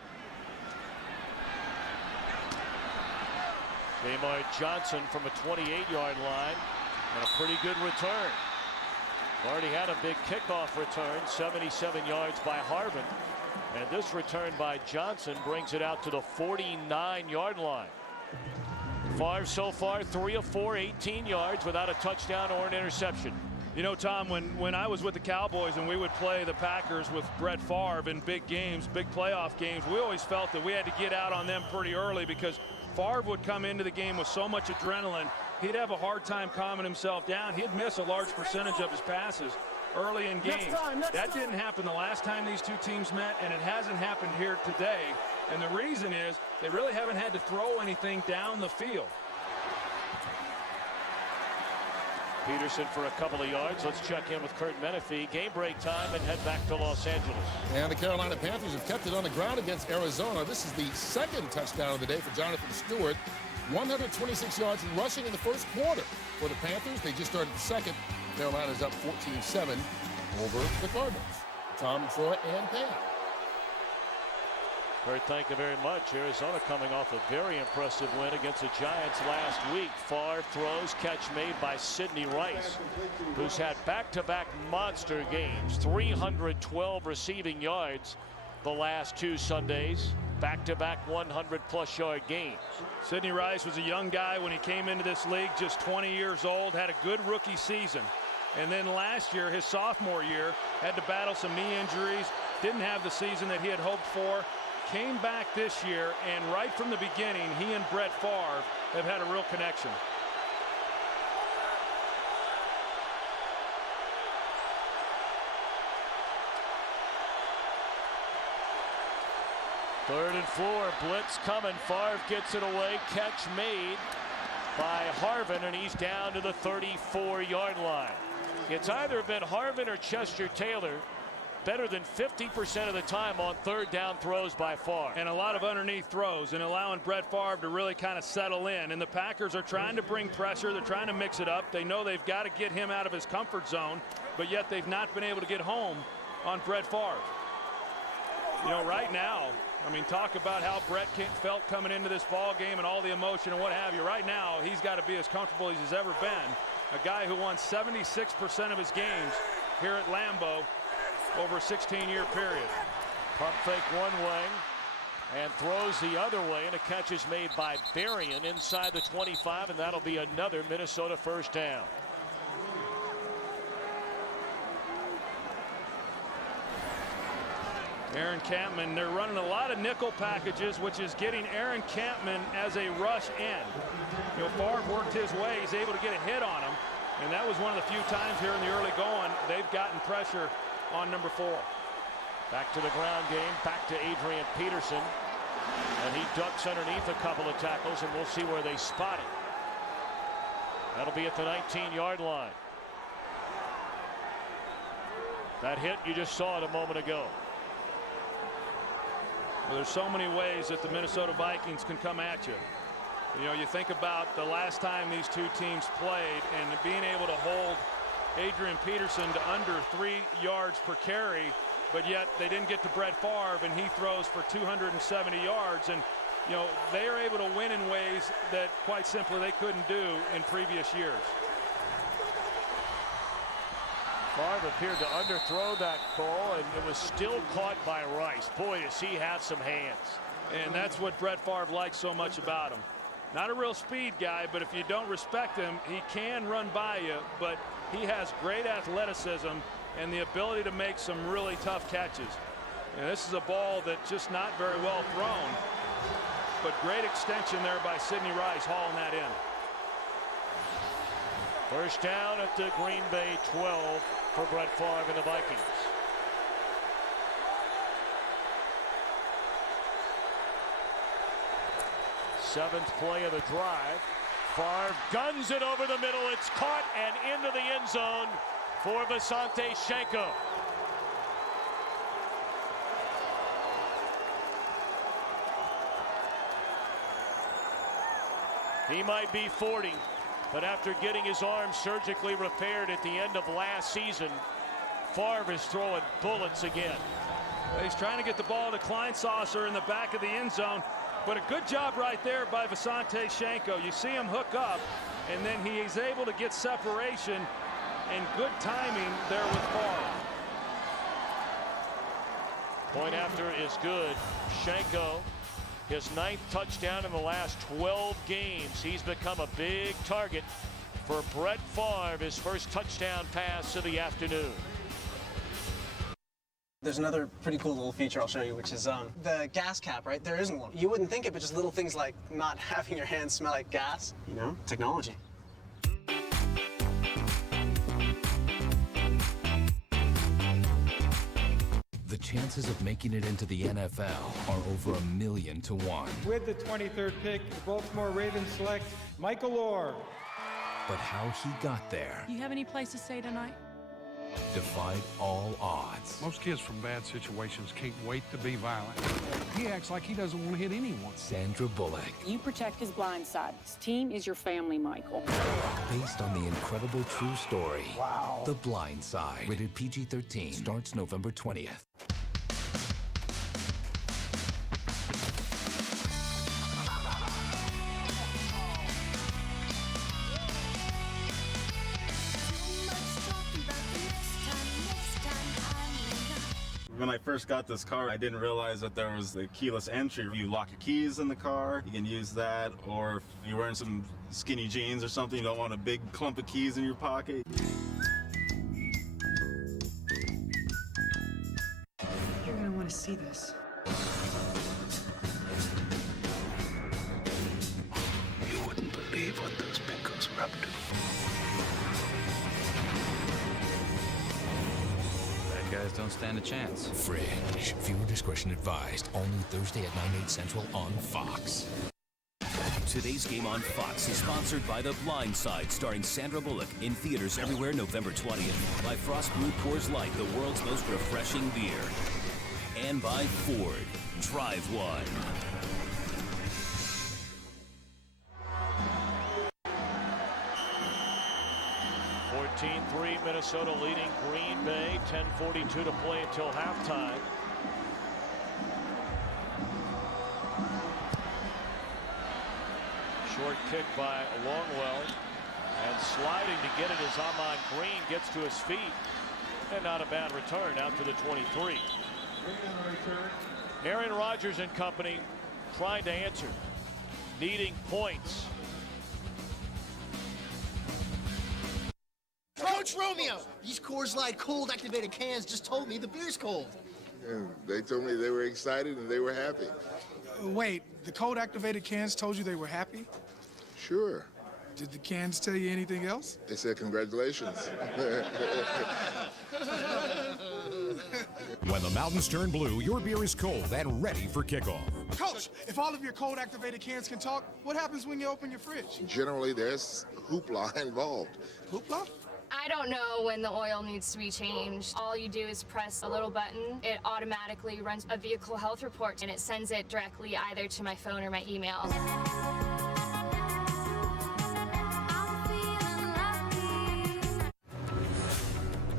Jamar Johnson from a 28-yard line, and a pretty good return. Already had a big kickoff return, 77 yards by Harvin. And this return by Johnson brings it out to the 49-yard line. Favre so far 3 of 4, 18 yards without a touchdown or an interception. You know, Tom, when I was with the Cowboys and we would play the Packers with Brett Favre in big games, big playoff games, we always felt that we had to get out on them pretty early because Favre would come into the game with so much adrenaline, he'd have a hard time calming himself down. He'd miss a large percentage of his passes early in games. That didn't happen the last time these two teams met, and it hasn't happened here today. And the reason is they really haven't had to throw anything down the field. Peterson for a couple of yards. Let's check in with Kurt Menefee. Game break time and head back to Los Angeles. And the Carolina Panthers have kept it on the ground against Arizona. This is the second touchdown of the day for Jonathan Stewart. 126 yards rushing in the first quarter for the Panthers. They just started the second. Carolina's up 14-7 over the Cardinals. Tom, Troy, and Pam. Kurt, thank you very much. Arizona coming off a very impressive win against the Giants last week. Favre throws, catch made by Sidney Rice, who's had back-to-back monster games. 312 receiving yards the last 2 Sundays. Back-to-back 100-plus yard games. Sidney Rice was a young guy when he came into this league, just 20 years old, had a good rookie season. And then last year, his sophomore year, had to battle some knee injuries, didn't have the season that he had hoped for. Came back this year, and right from the beginning, he and Brett Favre have had a real connection. Third and 4, blitz coming. Favre gets it away. Catch made by Harvin, and he's down to the 34-yard line. It's either been Harvin or Chester Taylor better than 50% of the time on third down throws by Favre. And a lot of underneath throws and allowing Brett Favre to really kind of settle in. And the Packers are trying to bring pressure. They're trying to mix it up. They know they've got to get him out of his comfort zone, but yet they've not been able to get home on Brett Favre. You know, right now, I mean, talk about how Brett felt coming into this ball game and all the emotion and what have you. Right now, he's got to be as comfortable as he's ever been. A guy who won 76% of his games here at Lambeau over a 16-year period. Pump fake one way and throws the other way, and a catch is made by Berrien inside the 25, and that'll be another Minnesota first down. Aaron Campman, they're running a lot of nickel packages, which is getting Aaron Campman as a rush end. You know, Favre worked his way. He's able to get a hit on him. And that was one of the few times here in the early going they've gotten pressure on number 4. Back to the ground game, back to Adrian Peterson. And he ducks underneath a couple of tackles, and we'll see where they spot it. That'll be at the 19-yard line. That hit you just saw it a moment ago. Well, there's so many ways that the Minnesota Vikings can come at you. You know, you think about the last time these two teams played and being able to hold Adrian Peterson to under 3 yards per carry, but yet they didn't get to Brett Favre, and he throws for 270 yards. And, you know, they are able to win in ways that, quite simply, they couldn't do in previous years. Favre appeared to underthrow that ball, and it was still caught by Rice. Boy, does he have some hands. And that's what Brett Favre likes so much about him. Not a real speed guy, but if you don't respect him, he can run by you, but he has great athleticism and the ability to make some really tough catches. And this is a ball that's just not very well thrown, but great extension there by Sidney Rice hauling that in. First down at the Green Bay 12 for Brett Favre and the Vikings. Seventh play of the drive. Favre guns it over the middle. It's caught and into the end zone for Visanthe Shiancoe. He might be 40, but after getting his arm surgically repaired at the end of last season, Favre is throwing bullets again. He's trying to get the ball to Kleinsasser in the back of the end zone. But a good job right there by Visanthe Shiancoe. You see him hook up, and then he is able to get separation and good timing there with Favre. Point after is good. Shiancoe, his 9th touchdown in the last 12 games. He's become a big target for Brett Favre, his first touchdown pass of the afternoon. There's another pretty cool little feature I'll show you, which is the gas cap, right? There isn't one. You wouldn't think it, but just little things like not having your hands smell like gas. You know, technology. The chances of making it into the NFL are over 1,000,000 to 1. With the 23rd pick, the Baltimore Ravens select Michael Orr. But how he got there You have any place to stay tonight? defied all odds. Most kids from bad situations can't wait to be violent. He acts like he doesn't want to hit anyone. Sandra Bullock, You protect his blind side. His team is your family, Michael. based on the incredible true story. Wow. The Blind Side. Rated PG-13. Starts November 20th. When I first got this car, I didn't realize that there was the keyless entry. You lock your keys in the car, you can use that, or if you're wearing some skinny jeans or something, you don't want a big clump of keys in your pocket. You're gonna want to see this. You wouldn't believe what those pickles were up to. Guys don't stand a chance. Fringe. Viewer discretion advised. All new Thursday at 9/8 Central on Fox. Today's game on Fox is sponsored by The Blind Side, starring Sandra Bullock, in theaters everywhere November 20th. By Frost Brewed Coors Light, the world's most refreshing beer. And by Ford. Drive one. 14-3, Minnesota leading Green Bay. 10:42 to play until halftime. Short kick by Longwell, and sliding to get it as Ahman Green gets to his feet, and not a bad return out to the 23. Aaron Rodgers and company trying to answer, needing points. Coach Romeo, these Coors Light cold activated cans just told me the beer's cold. And they told me they were excited and they were happy. Wait, the code-activated cans told you they were happy? Sure. Did the cans tell you anything else? They said congratulations. When the mountains turn blue, your beer is cold and ready for kickoff. Coach, if all of your code-activated cans can talk, what happens when you open your fridge? Generally, there's hoopla involved. Hoopla? I don't know when the oil needs to be changed. All you do is press a little button. It automatically runs a vehicle health report, and it sends it directly either to my phone or my email.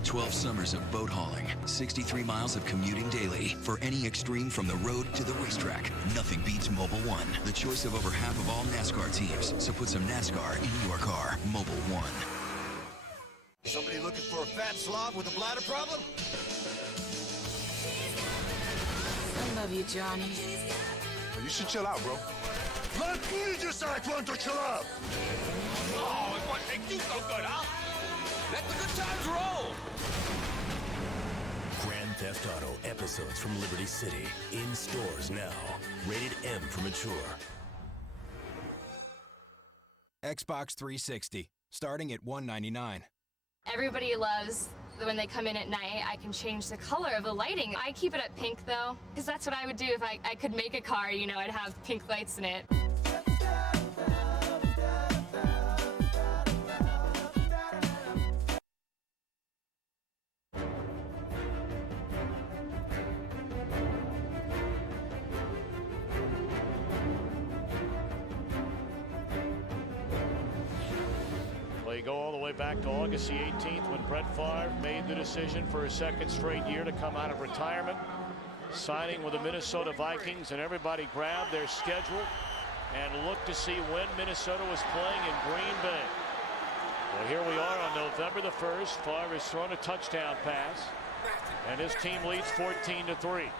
12 summers of boat hauling, 63 miles of commuting daily. For any extreme from the road to the racetrack, nothing beats Mobil 1. The choice of over half of all NASCAR teams. So put some NASCAR in your car. Mobil 1. Somebody looking for a fat slob with a bladder problem? I love you, Johnny. You should chill out, bro. Let me decide when to chill out. Oh, it what makes you so good, huh? Let the good times roll. Grand Theft Auto episodes from Liberty City in stores now. Rated M for mature. Xbox 360, starting at $199. Everybody loves when they come in at night, I can change the color of the lighting. I keep it at pink though, because that's what I would do if I could make a car, you know, I'd have pink lights in it. They go all the way back to August the 18th when Brett Favre made the decision for a second straight year to come out of retirement, signing with the Minnesota Vikings, and everybody grabbed their schedule and looked to see when Minnesota was playing in Green Bay. Well, here we are on November the 1st. Favre has thrown a touchdown pass, and his team leads 14-3.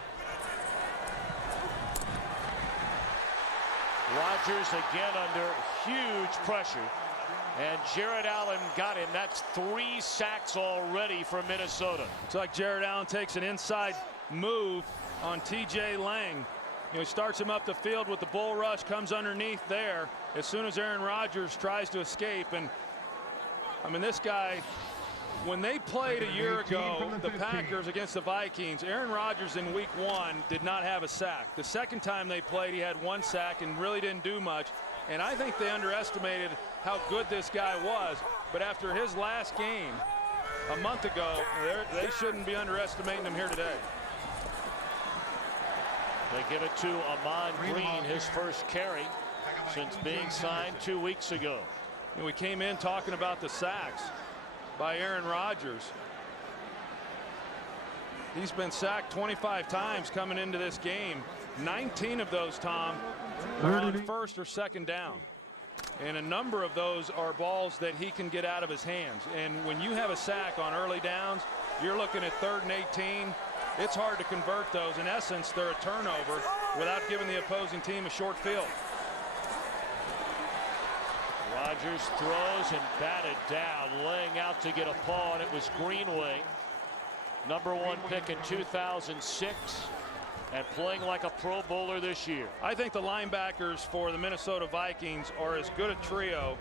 Rodgers again under huge pressure. And Jared Allen got him. That's 3 sacks already for Minnesota. It's like Jared Allen takes an inside move on T.J. Lang. You know, he starts him up the field with the bull rush, comes underneath there as soon as Aaron Rodgers tries to escape. And I mean, this guy, when they played a year ago, the Packers against the Vikings, Aaron Rodgers in week 1 did not have a sack. The second time they played, he had 1 sack and really didn't do much. And I think they underestimated how good this guy was. But after his last game a month ago, they shouldn't be underestimating him here today. They give it to Ahman Green, his first carry since being signed 2 weeks ago. And we came in talking about the sacks by Aaron Rodgers. He's been sacked 25 times coming into this game. 19 of those, Tom, are on first or second down. And a number of those are balls that he can get out of his hands. And when you have a sack on early downs, you're looking at 3rd and 18. It's hard to convert those. In essence, they're a turnover without giving the opposing team a short field. Rodgers throws and batted down, laying out to get a paw, and it was Greenway, #1 pick in 2006. And playing like a Pro Bowler this year. I think the linebackers for the Minnesota Vikings are as good a trio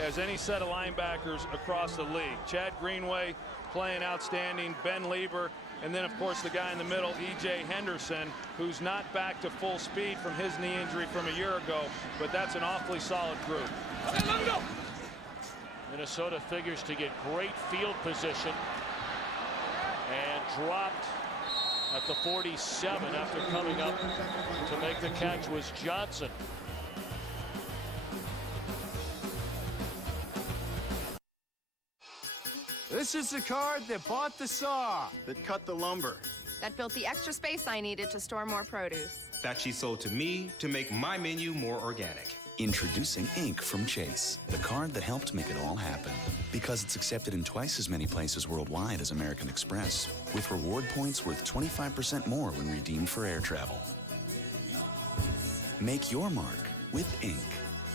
as any set of linebackers across the league. Chad Greenway playing outstanding, Ben Lieber, and then of course the guy in the middle, E.J. Henderson, who's not back to full speed from his knee injury from a year ago, but that's an awfully solid group. Minnesota figures to get great field position and dropped at the 47 after coming up to make the catch was Johnson. This is the card that bought the saw, that cut the lumber, that built the extra space I needed to store more produce, that she sold to me to make my menu more organic. Introducing Ink from Chase, the card that helped make it all happen. Because it's accepted in twice as many places worldwide as American Express, with reward points worth 25% more when redeemed for air travel. Make your mark with Ink.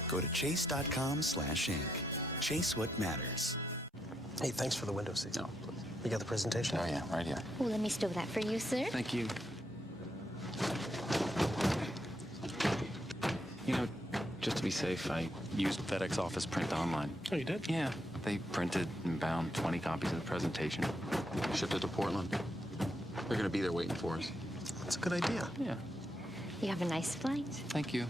Go to chase.com/ink. Chase what matters. Hey, thanks for the window seat. No, please. You got the presentation? Oh, yeah, right here. Oh, let me stow that for you, sir. Thank you. You know, just to be safe, I used FedEx Office Print Online. Oh, you did? Yeah. They printed and bound 20 copies of the presentation. Shipped it to Portland. They're going to be there waiting for us. That's a good idea. Yeah. You have a nice flight. Thank you.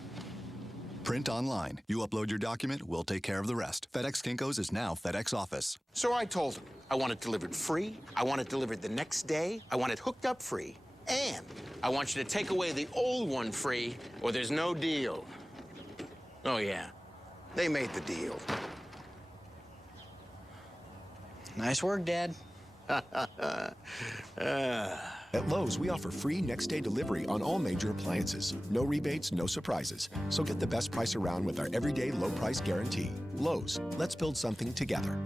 Print online. You upload your document, we'll take care of the rest. FedEx Kinko's is now FedEx Office. So I told him I want it delivered free, I want it delivered the next day, I want it hooked up free, and I want you to take away the old one free or there's no deal. Oh, yeah. They made the deal. Nice work, Dad. At Lowe's, we offer free next-day delivery on all major appliances. No rebates, no surprises. So get the best price around with our everyday low price guarantee. Lowe's, let's build something together.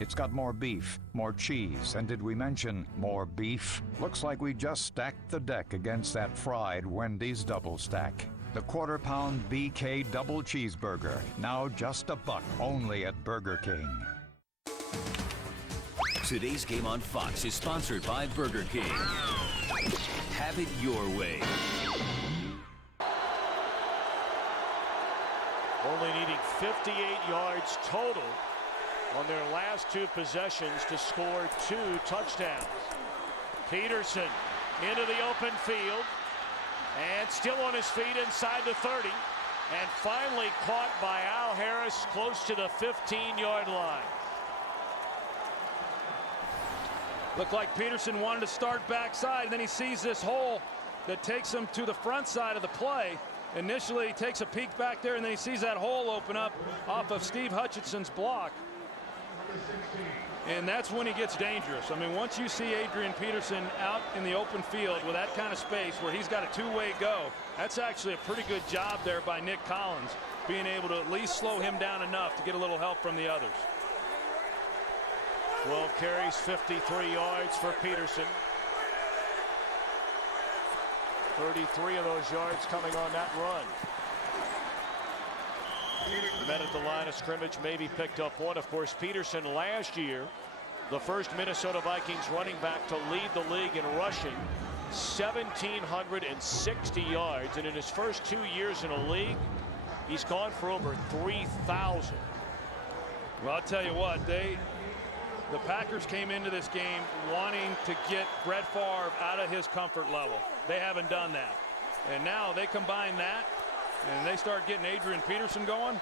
It's got more beef, more cheese, and did we mention more beef? Looks like we just stacked the deck against that fried Wendy's double stack. The quarter-pound BK double cheeseburger, now just $1 only at Burger King. Today's game on Fox is sponsored by Burger King. Have it your way. Only needing 58 yards total on their last 2 possessions to score 2 touchdowns. Peterson into the open field and still on his feet inside the 30 and finally caught by Al Harris close to the 15-yard line. Looked like Peterson wanted to start backside, and then he sees this hole that takes him to the front side of the play. Initially, he takes a peek back there, and then he sees that hole open up off of Steve Hutchinson's block. And that's when he gets dangerous. I mean, once you see Adrian Peterson out in the open field with that kind of space where he's got a two-way go, that's actually a pretty good job there by Nick Collins, being able to at least slow him down enough to get a little help from the others. 12 carries, 53 yards for Peterson. 33 of those yards coming on that run. The men at the line of scrimmage maybe picked up 1. Of course, Peterson last year, the first Minnesota Vikings running back to lead the league in rushing, 1,760 yards. And in his first 2 years in a league, he's gone for over 3,000. Well, I'll tell you what, the Packers came into this game wanting to get Brett Favre out of his comfort level. They haven't done that. And now they combine that and they start getting Adrian Peterson going.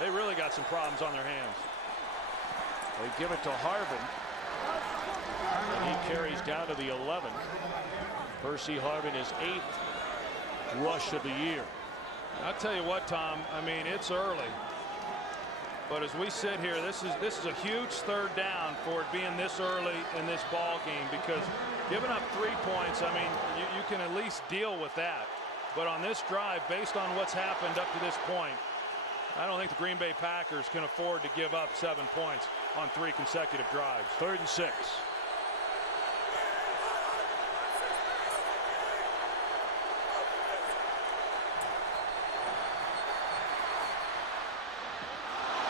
They really got some problems on their hands. They give it to Harvin. And he carries down to the 11. Percy Harvin is 8th rush of the year. I'll tell you what, Tom, I mean, it's early. But as we sit here, this is a huge 3rd down for it being this early in this ball game, because giving up 3 points, I mean, you can at least deal with that. But on this drive, based on what's happened up to this point, I don't think the Green Bay Packers can afford to give up 7 points on 3 consecutive drives. 3rd and 6.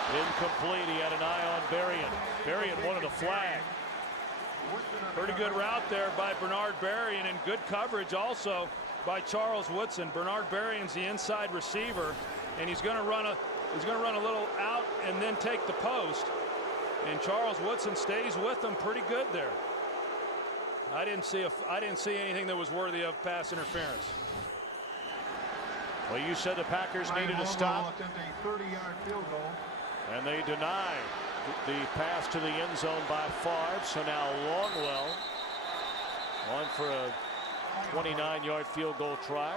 Incomplete. He had an eye on Berrien. Berrien wanted a flag. Pretty good route there by Bernard Berrien, and good coverage also by Charles Woodson. Bernard Berrien's the inside receiver, and he's going to run a little out and then take the post. And Charles Woodson stays with him pretty good there. I didn't see anything that was worthy of pass interference. Well, you said the Packers needed a stop. A 30-yard field goal. And they deny the pass to the end zone by Favre. So now Longwell on for a 29-yard field goal try.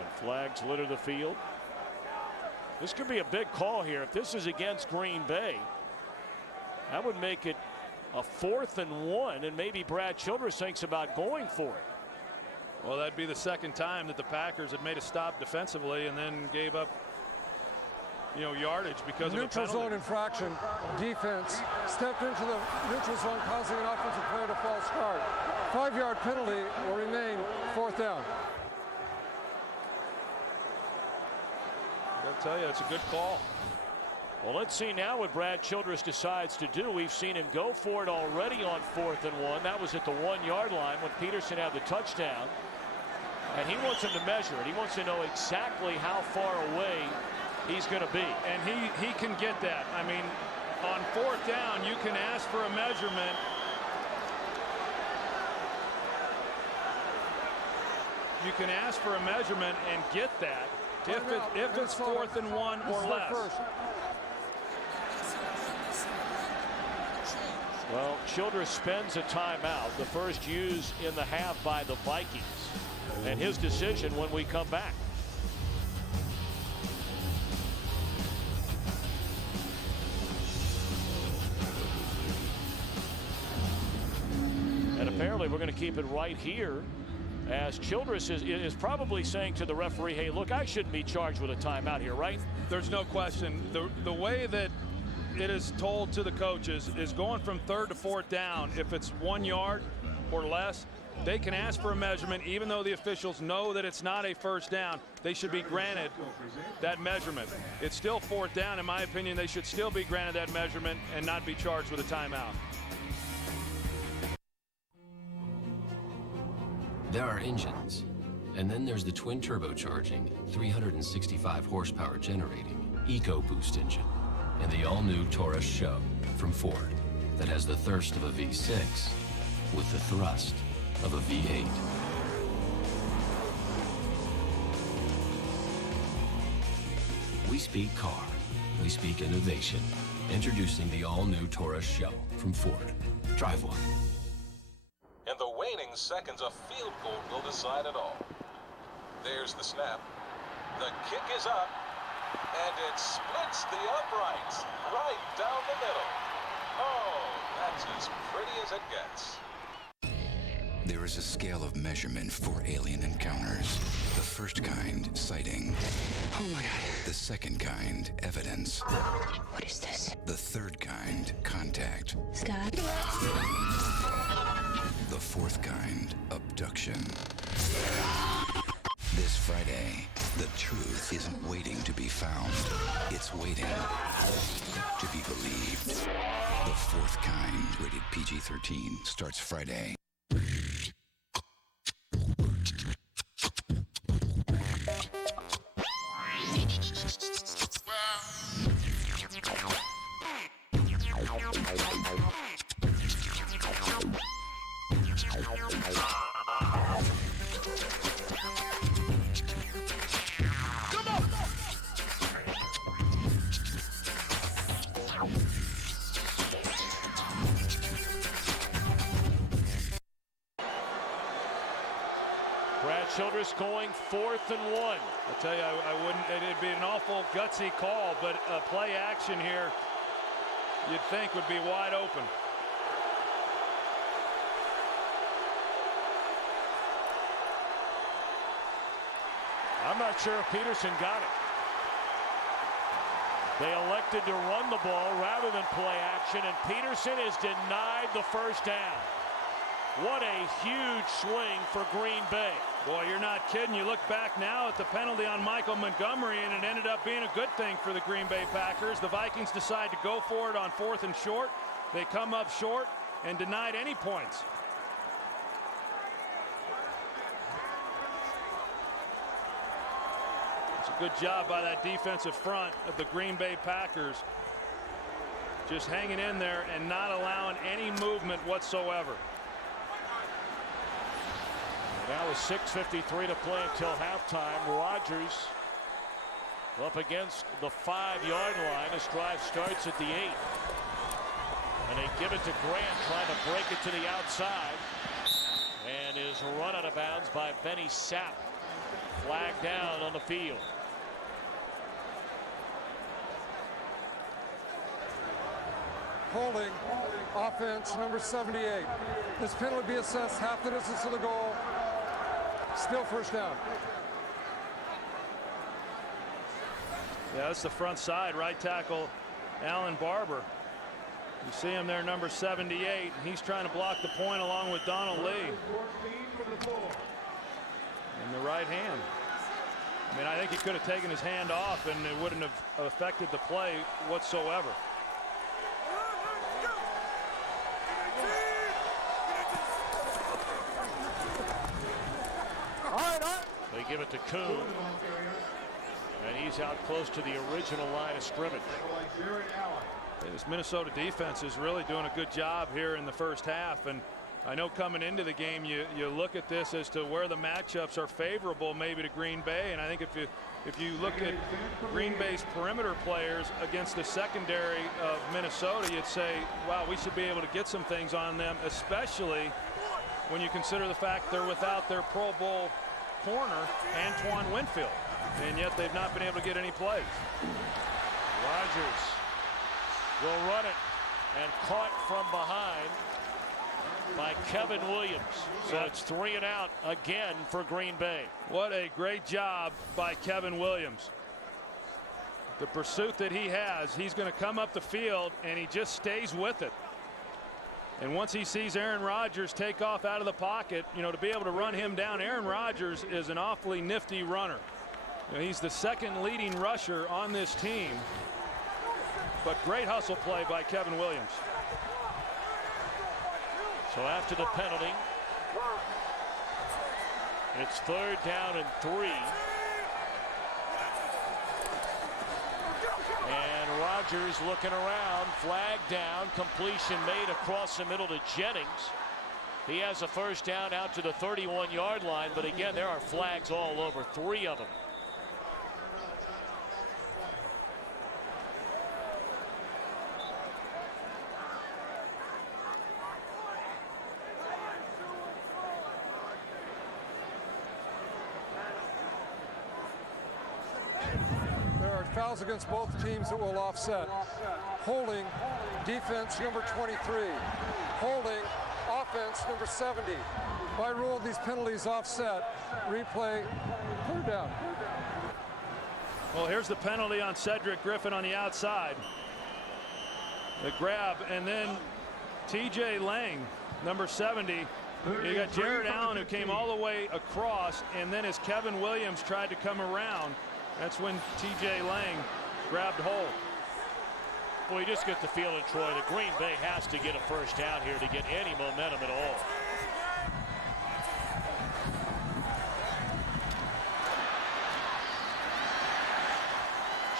And flags litter the field. This could be a big call here. If this is against Green Bay, that would make it a 4th and 1, and maybe Brad Childress thinks about going for it. Well, that'd be the 2nd time that the Packers had made a stop defensively and then gave up, yardage because of a penalty. Neutral zone infraction. Defense stepped into the neutral zone, causing an offensive player to false start. 5-yard penalty will remain 4th down. I'll tell you, it's a good call. Well, let's see now what Brad Childress decides to do. We've seen him go for it already on 4th and 1. That was at the 1-yard line when Peterson had the touchdown. And he wants him to measure it. He wants to know exactly how far away he's going to be. And he can get that. I mean, on 4th down, you can ask for a measurement. You can ask for a measurement and get that if it's 4th and 1 or less. Well, Childress spends a timeout, the first used in the half by the Vikings, and his decision when we come back. And apparently we're going to keep it right here, as Childress is probably saying to the referee, hey, look, I shouldn't be charged with a timeout here, right? There's no question. The way that it is told to the coaches is going from 3rd to 4th down. If it's 1 yard or less, they can ask for a measurement. Even though the officials know that it's not a first down, they should be granted that measurement. It's still 4th down. In my opinion, they should still be granted that measurement and not be charged with a timeout. There are engines, and then there's the twin turbocharging, 365 horsepower generating EcoBoost engine, and the all-new Taurus Show from Ford that has the thirst of a V6 with the thrust of a V8. We speak car, we speak innovation. Introducing the all-new Taurus Show from Ford. Drive one. In the waning seconds, a field goal will decide it all. There's the snap. The kick is up, and it splits the uprights right down the middle. Oh, that's as pretty as it gets. There is a scale of measurement for alien encounters. The first kind, sighting. Oh my God. The second kind, evidence. What is this? The third kind, contact. Scott? The fourth kind, abduction. This Friday, the truth isn't waiting to be found. It's waiting to be believed. The fourth kind, rated PG-13, starts Friday. Childress going 4th and 1. I tell you, I wouldn't. It'd be an awful gutsy call, but a play action here, you'd think would be wide open. I'm not sure if Peterson got it. They elected to run the ball rather than play action, and Peterson is denied the first down. What a huge swing for Green Bay. Boy, you're not kidding. You look back now at the penalty on Michael Montgomery, and it ended up being a good thing for the Green Bay Packers. The Vikings decide to go for it on 4th and short. They come up short and denied any points. It's a good job by that defensive front of the Green Bay Packers. Just hanging in there and not allowing any movement whatsoever. Now with 6:53 to play until halftime. Rodgers up against the 5-yard line. This drive starts at the 8. And they give it to Grant, trying to break it to the outside. And is run out of bounds by Benny Sapp. Flag down on the field. Holding, offense, number 78. This penalty will be assessed half the distance to the goal. Still first down. Yeah, that's the front side, right tackle Alan Barber. You see him there, number 78. He's trying to block the point along with Donald Lee. In the right hand. I mean, I think he could have taken his hand off and it wouldn't have affected the play whatsoever. They give it to Kuhn. And he's out close to the original line of scrimmage. This Minnesota defense is really doing a good job here in the first half. And I know coming into the game, you look at this as to where the matchups are favorable maybe to Green Bay. And I think if you look at Green Bay's perimeter players against the secondary of Minnesota, you'd say, wow, we should be able to get some things on them, especially when you consider the fact they're without their Pro Bowl corner, Antoine Winfield. And yet they've not been able to get any plays. Rodgers will run it and caught from behind by Kevin Williams. So it's 3 and out again for Green Bay. What a great job by Kevin Williams. The pursuit that he has, he's going to come up the field and he just stays with it. And once he sees Aaron Rodgers take off out of the pocket, you know, to be able to run him down, Aaron Rodgers is an awfully nifty runner. You know, he's the second leading rusher on this team. But great hustle play by Kevin Williams. So after the penalty, it's 3rd down and 3. And Rodgers looking around, flag down, completion made across the middle to Jennings. He has a first down out to the 31-yard line, but again, there are flags all over, 3 of them. Fouls against both teams that will offset. Holding, defense number 23. Holding, offense number 70. By rule, these penalties offset. Replay, 3rd down. Well, here's the penalty on Cedric Griffin on the outside. The grab, and then TJ Lang, number 70. You got Jared Allen, who came all the way across, and then as Kevin Williams tried to come around, that's when TJ Lang grabbed hold. Well, you just get the feeling, Troy, that Green Bay has to get a first down here to get any momentum at all.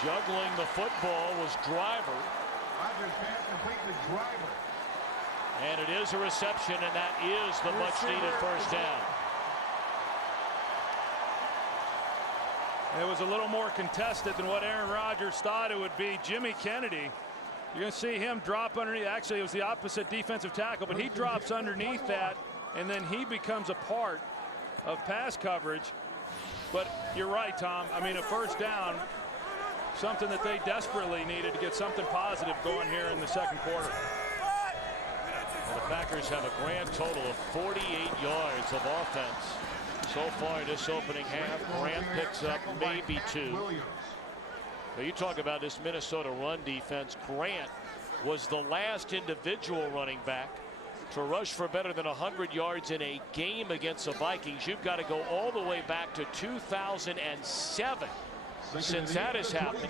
Juggling the football was Driver. And it is a reception, and that is the much-needed first down. It was a little more contested than what Aaron Rodgers thought it would be. Jimmy Kennedy, you're going to see him drop underneath. Actually, it was the opposite defensive tackle, but he drops underneath that, and then he becomes a part of pass coverage. But you're right, Tom. I mean, a first down, something that they desperately needed to get something positive going here in the second quarter. Well, the Packers have a grand total of 48 yards of offense so far in this opening half. Grant picks up maybe 2. Now you talk about this Minnesota run defense. Grant was the last individual running back to rush for better than 100 yards in a game against the Vikings. You've got to go all the way back to 2007 since that has happened.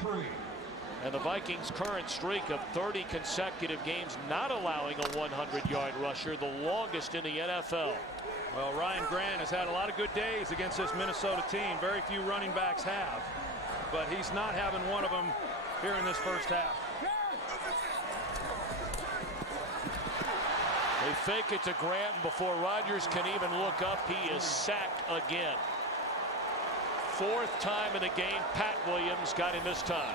And the Vikings' current streak of 30 consecutive games not allowing a 100-yard rusher, the longest in the NFL. Well, Ryan Grant has had a lot of good days against this Minnesota team. Very few running backs have. But he's not having one of them here in this first half. They fake it to Grant, and before Rodgers can even look up, he is sacked again. 4th time in the game, Pat Williams got him this time.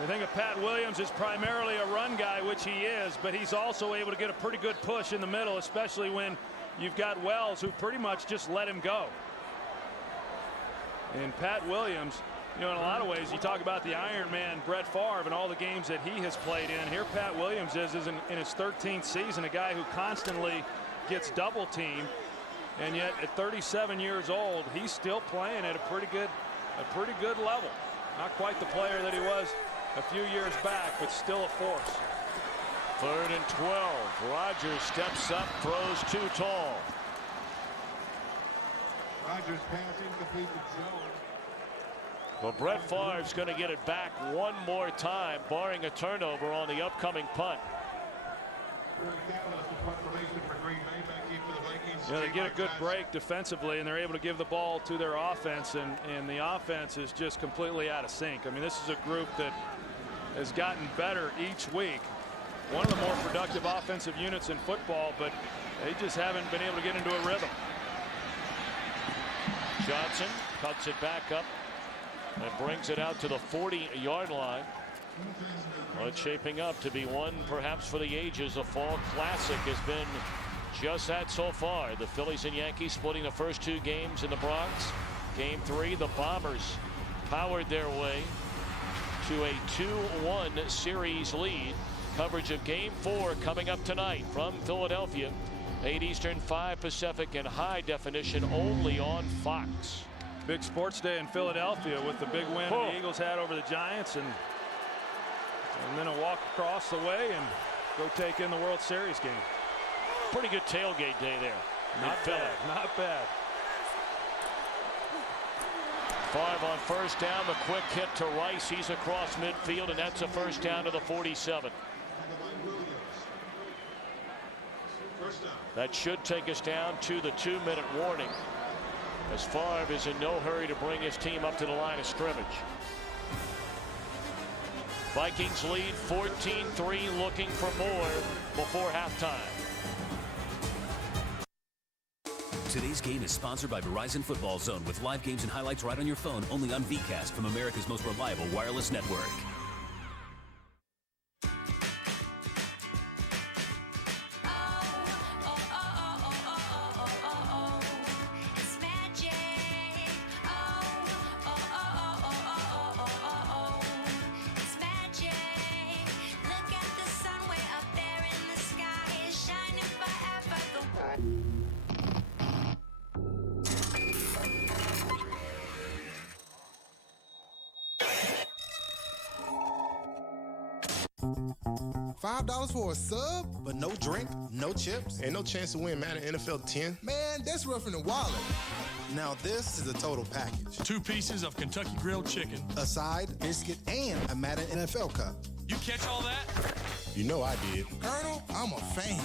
The thing of Pat Williams is primarily a run guy, which he is, but he's also able to get a pretty good push in the middle, especially when you've got Wells, who pretty much just let him go. And Pat Williams, you know, in a lot of ways, you talk about the Iron Man, Brett Favre, and all the games that he has played in. Here Pat Williams is in his 13th season, a guy who constantly gets double teamed. And yet at 37 years old, he's still playing at a pretty good level. Not quite the player that he was a few years back, but still a force. 3rd and 12. Rodgers steps up, throws too tall. Rodgers pass incomplete to Jones. Well, Brett Favre's going to get it back one more time, barring a turnover on the upcoming punt. You know, they get a good break defensively, and they're able to give the ball to their offense, and the offense is just completely out of sync. I mean, this is a group that has gotten better each week. One of the more productive offensive units in football, but they just haven't been able to get into a rhythm. Johnson cuts it back up and brings it out to the 40-yard line. Well, it's shaping up to be one perhaps for the ages. A fall classic has been just that so far. The Phillies and Yankees splitting the first two games in the Bronx. Game 3, the Bombers powered their way to a 2-1 series lead. Coverage of Game 4 coming up tonight from Philadelphia. 8 Eastern, 5 Pacific, and high definition only on Fox. Big sports day in Philadelphia with the big win the Eagles had over the Giants, and then a walk across the way and go take in the World Series game. Pretty good tailgate day there. Not bad. Not bad. Favre on first down. The quick hit to Rice. He's across midfield, and that's a first down to the 47. That should take us down to the 2-minute warning, as Favre is in no hurry to bring his team up to the line of scrimmage. Vikings lead 14-3, looking for more before halftime. Today's game is sponsored by Verizon Football Zone, with live games and highlights right on your phone, only on VCast from America's most reliable wireless network. $5 for a sub, but no drink, no chips, and no chance to win Madden NFL 10? Man, that's rough in the wallet. Now this is a total package. 2 pieces of Kentucky grilled chicken, a side, biscuit, and a Madden NFL cup. You catch all that? You know I did. Colonel, I'm a fan.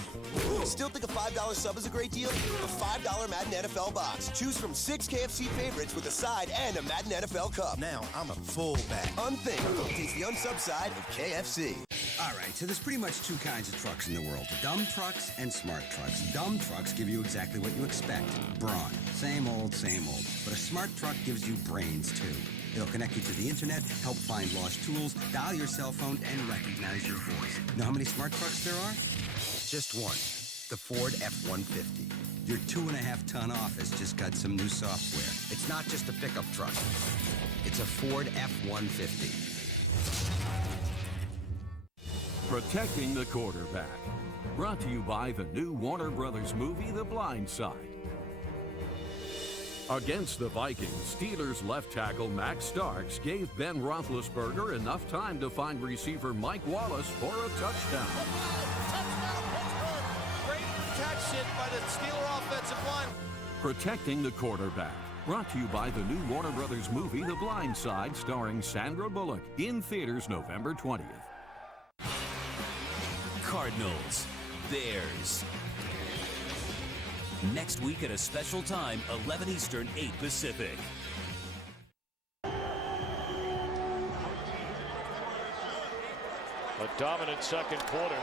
Still think a $5 sub is a great deal? A $5 Madden NFL box. Choose from 6 KFC favorites with a side and a Madden NFL cup. Now I'm a fullback. Unthink. Taste the unsub side of KFC. All right, so there's pretty much 2 kinds of trucks in the world. Dumb trucks and smart trucks. Dumb trucks give you exactly what you expect. Brawn. Same old, same old. But a smart truck gives you brains, too. It'll connect you to the internet, help find lost tools, dial your cell phone, and recognize your voice. Know how many smart trucks there are? Just one. The Ford F-150. Your 2.5-ton office just got some new software. It's not just a pickup truck. It's a Ford F-150. Protecting the quarterback. Brought to you by the new Warner Brothers movie, The Blind Side. Against the Vikings, Steelers left tackle Max Starks gave Ben Roethlisberger enough time to find receiver Mike Wallace for a touchdown. Touchdown, Pittsburgh! Great protection by the Steeler offensive line. Protecting the quarterback. Brought to you by the new Warner Brothers movie, The Blind Side, starring Sandra Bullock. In theaters November 20th. Cardinals, Bears. Next week at a special time, 11 Eastern, 8 Pacific. A dominant second quarter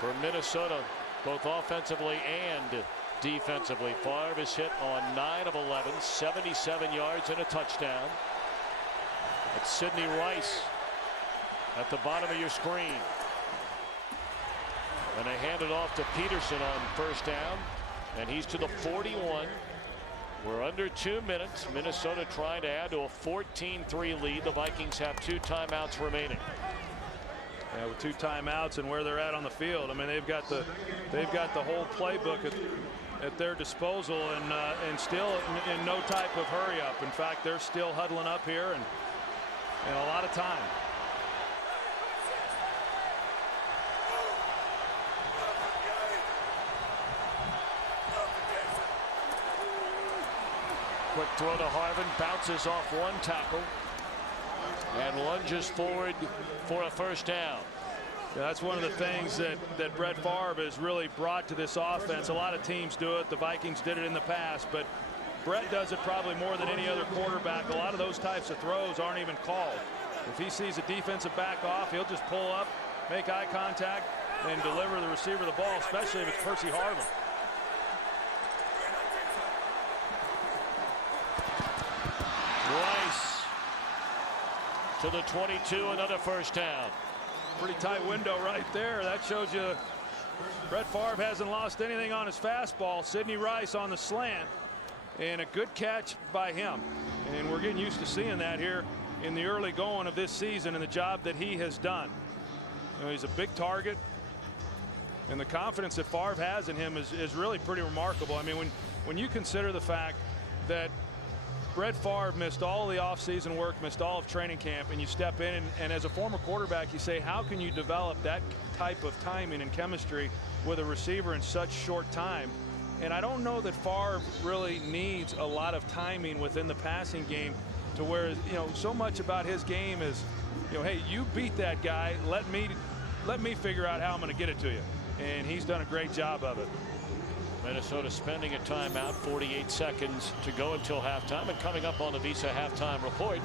for Minnesota, both offensively and defensively. Favre is hit on 9 of 11, 77 yards and a touchdown. It's Sidney Rice at the bottom of your screen. And they hand it off to Peterson on first down, and he's to the 41. We're under 2 minutes. Minnesota trying to add to a 14-3 lead. The Vikings have 2 timeouts remaining. Yeah, with 2 timeouts and where they're at on the field, I mean, they've got the whole playbook at their disposal, and still in no type of hurry up. In fact, they're still huddling up here and a lot of time. Quick throw to Harvin, bounces off one tackle and lunges forward for a first down. Yeah, that's one of the things that Brett Favre has really brought to this offense. A lot of teams do it. The Vikings did it in the past, but Brett does it probably more than any other quarterback. A lot of those types of throws aren't even called. If he sees a defensive back off, he'll just pull up, make eye contact, and deliver the receiver the ball, especially if it's Percy Harvin. Rice to the 22, another first down. Pretty tight window right there. That shows you Brett Favre hasn't lost anything on his fastball. Sidney Rice on the slant, and a good catch by him. And we're getting used to seeing that here in the early going of this season and the job that he has done. You know, he's a big target, and the confidence that Favre has in him is really pretty remarkable. I mean, when you consider the fact that Brett Favre missed all the offseason work, missed all of training camp, and you step in and as a former quarterback, you say, how can you develop that type of timing and chemistry with a receiver in such short time? And I don't know that Favre really needs a lot of timing within the passing game, to where, you know, so much about his game is, you know, hey, you beat that guy, let me figure out how I'm going to get it to you. And he's done a great job of it. Minnesota spending a timeout, 48 seconds to go until halftime. And coming up on the Visa halftime report,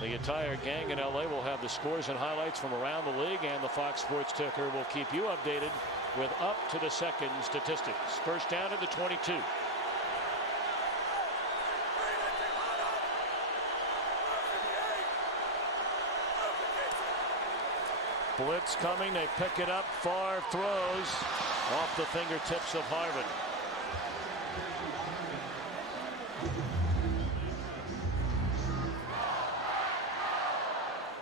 the entire gang in LA will have the scores and highlights from around the league, and the Fox Sports ticker will keep you updated with up to the second statistics. First down at the 22. Blitz coming, they pick it up. Favre throws off the fingertips of Harvin.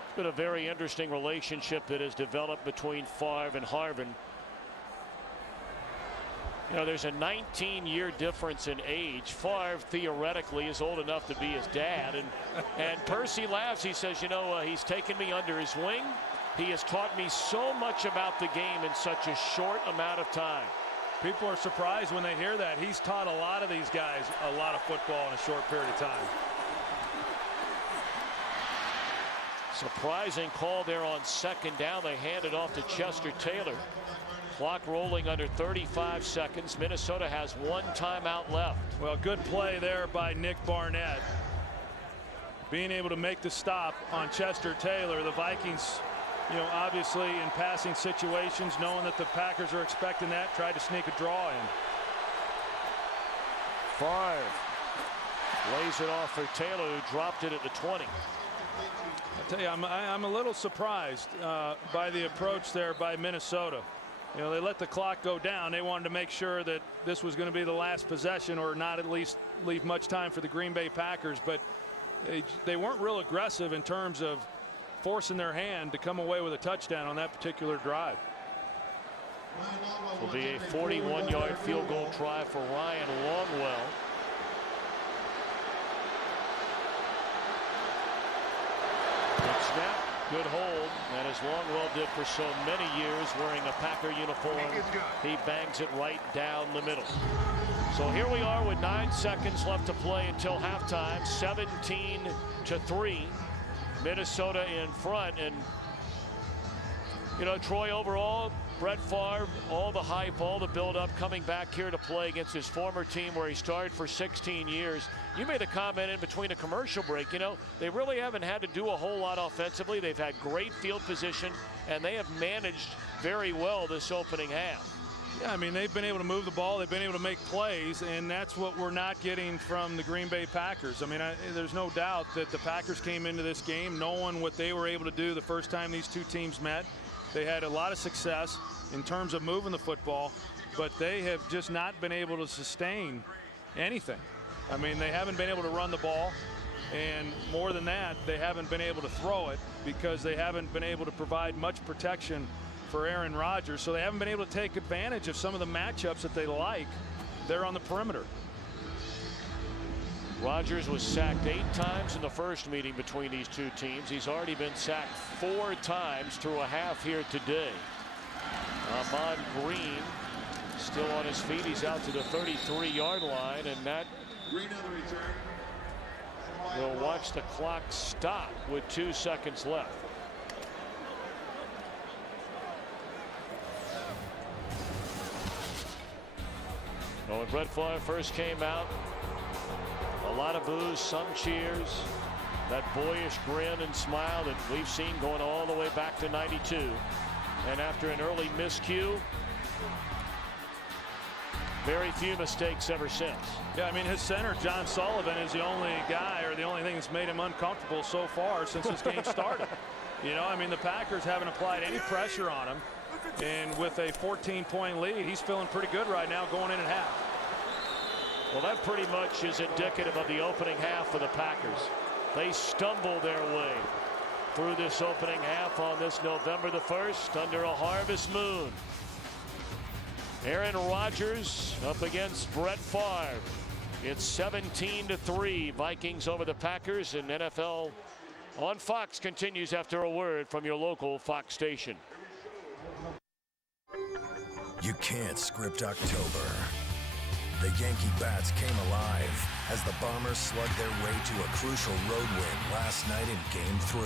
It's been a very interesting relationship that has developed between Favre and Harvin. You know, there's a 19-year difference in age. Favre theoretically is old enough to be his dad, and Percy laughs. He says, you know, he's taken me under his wing. He has taught me so much about the game in such a short amount of time. People are surprised when they hear that. He's taught a lot of these guys a lot of football in a short period of time. Surprising call there on second down. They hand it off to Chester Taylor. Clock rolling under 35 seconds. Minnesota has one timeout left. Well, good play there by Nick Barnett. Being able to make the stop on Chester Taylor. The Vikings, you know, obviously in passing situations, knowing that the Packers are expecting that, tried to sneak a draw in. Favre lays it off for Taylor, who dropped it at the 20. I tell you, I'm a little surprised by the approach there by Minnesota. You know, they let the clock go down. They wanted to make sure that this was going to be the last possession, or not at least leave much time for the Green Bay Packers. But they weren't real aggressive in terms of forcing their hand to come away with a touchdown on that particular drive. Will be a 41-yard field goal try for Ryan Longwell. Good snap, good hold, and as Longwell did for so many years, wearing a Packer uniform, he bangs it right down the middle. So here we are with 9 seconds left to play until halftime. 17-3. Minnesota in front. And you know, Troy, overall, Brett Favre, all the hype, all the build-up, coming back here to play against his former team where he started for 16 years. You made a comment in between a commercial break. You know, they really haven't had to do a whole lot offensively. They've had great field position, and they have managed very well this opening half. Yeah, I mean, they've been able to move the ball. They've been able to make plays, and that's what we're not getting from the Green Bay Packers. I mean, there's no doubt that the Packers came into this game knowing what they were able to do the first time these two teams met. They had a lot of success in terms of moving the football, but they have just not been able to sustain anything. I mean, they haven't been able to run the ball, and more than that, they haven't been able to throw it because they haven't been able to provide much protection for Aaron Rodgers. So they haven't been able to take advantage of some of the matchups that they like there on the perimeter. Rodgers was sacked 8 times in the first meeting between these two teams. He's already been sacked 4 times through a half here today. Ahman Green still on his feet. He's out to the 33-yard line, and that We'll watch the clock stop with 2 seconds left. Well, when Brett Favre first came out, a lot of boos, some cheers. That boyish grin and smile that we've seen going all the way back to '92. And after an early miscue, very few mistakes ever since. Yeah, I mean, his center, John Sullivan, is the only guy or the only thing that's made him uncomfortable so far since this game started. You know, I mean, the Packers haven't applied any pressure on him. And with a 14-point lead, he's feeling pretty good right now going in at half. Well, that pretty much is indicative of the opening half for the Packers. They stumble their way through this opening half on this November the 1st under a harvest moon. Aaron Rodgers up against Brett Favre. It's 17-3 Vikings over the Packers, and NFL on Fox continues after a word from your local Fox station. You can't script October. The Yankee bats came alive as the Bombers slugged their way to a crucial road win last night in Game 3.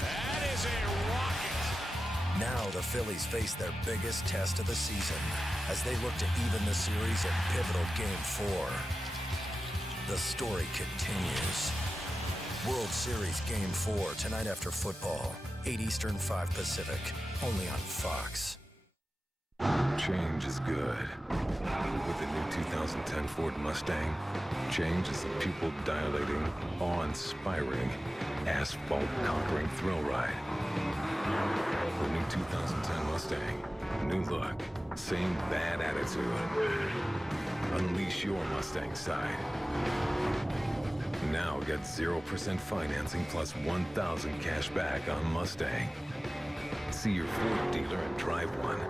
That is a rocket. Now the Phillies face their biggest test of the season as they look to even the series in pivotal Game 4. The story continues. World Series Game 4 tonight after football, 8 Eastern, 5 Pacific, only on Fox. Change is good. With the new 2010 Ford Mustang, change is a pupil-dilating, awe-inspiring, asphalt-conquering thrill ride. The new 2010 Mustang, new look, same bad attitude. Unleash your Mustang side. Now get 0% financing plus $1,000 cash back on Mustang. See your Ford dealer and drive one.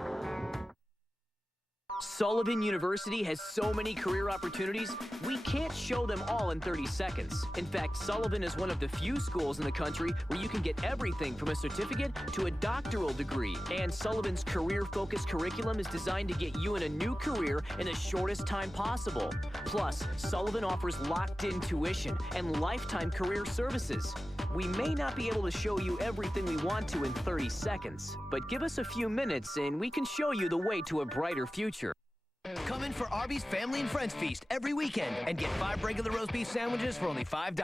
Sullivan University has so many career opportunities, we can't show them all in 30 seconds. In fact, Sullivan is one of the few schools in the country where you can get everything from a certificate to a doctoral degree. And Sullivan's career-focused curriculum is designed to get you in a new career in the shortest time possible. Plus, Sullivan offers locked-in tuition and lifetime career services. We may not be able to show you everything we want to in 30 seconds, but give us a few minutes and we can show you the way to a brighter future. Come in for Arby's Family and Friends Feast every weekend and get 5 regular roast beef sandwiches for only $5.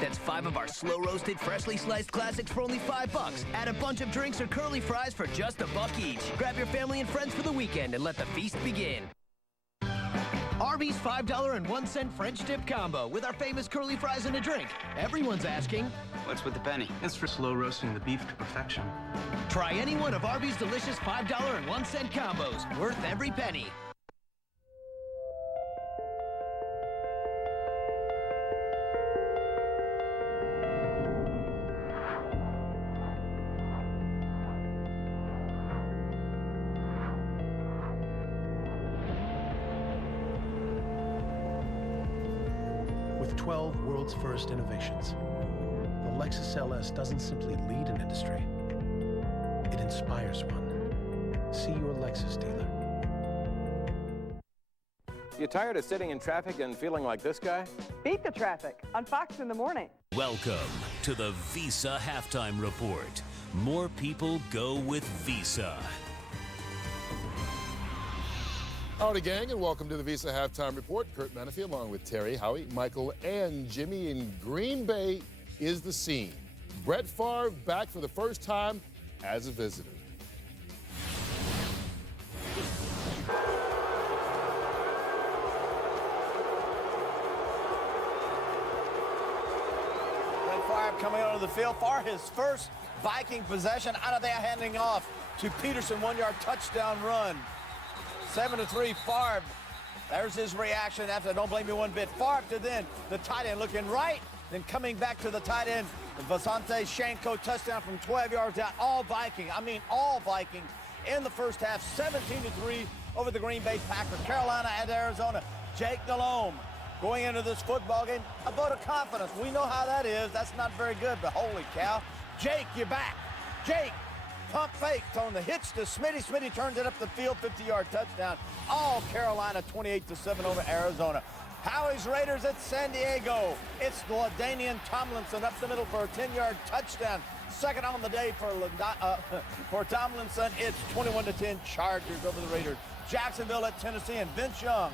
That's 5 of our slow-roasted, freshly sliced classics for only $5. Add a bunch of drinks or curly fries for just $1 each. Grab your family and friends for the weekend and let the feast begin. Arby's $5 and 1 cent French dip combo with our famous curly fries and a drink. Everyone's asking, what's with the penny? It's for slow roasting the beef to perfection. Try any one of Arby's delicious $5 and 1 cent combos, worth every penny. With 12 world's first innovations, the Lexus LS doesn't simply lead an industry, it inspires one. See your Lexus dealer. You tired of sitting in traffic and feeling like this guy? Beat the traffic on Fox in the Morning. Welcome to the Visa Halftime Report. More people go with Visa. Howdy, gang, and welcome to the Visa Halftime Report. Kurt Menefee along with Terry, Howie, Michael, and Jimmy in Green Bay is the scene. Brett Favre back for the first time as a visitor. Brett Favre coming out of the field for his first Viking possession out of there, handing off to Peterson, 1-yard touchdown run. 7-3 Favre. There's his reaction after, don't blame me one bit. Favre to then the tight end looking right, then coming back to the tight end. The Visanthe Shiancoe touchdown from 12 yards out. All Viking, I mean all Viking in the first half. 17-3 over the Green Bay Packers. Carolina at Arizona. Jake Delhomme going into this football game. A vote of confidence. We know how that is. That's not very good, but holy cow. Jake, you're back. Jake. Pump fake on the hitch to Smitty. Smitty turns it up the field, 50-yard touchdown. All Carolina 28-7 over Arizona. Howie's Raiders at San Diego. It's LaDainian Tomlinson up the middle for a 10-yard touchdown. Second on the day for Tomlinson. It's 21-10 Chargers over the Raiders. Jacksonville at Tennessee, and Vince Young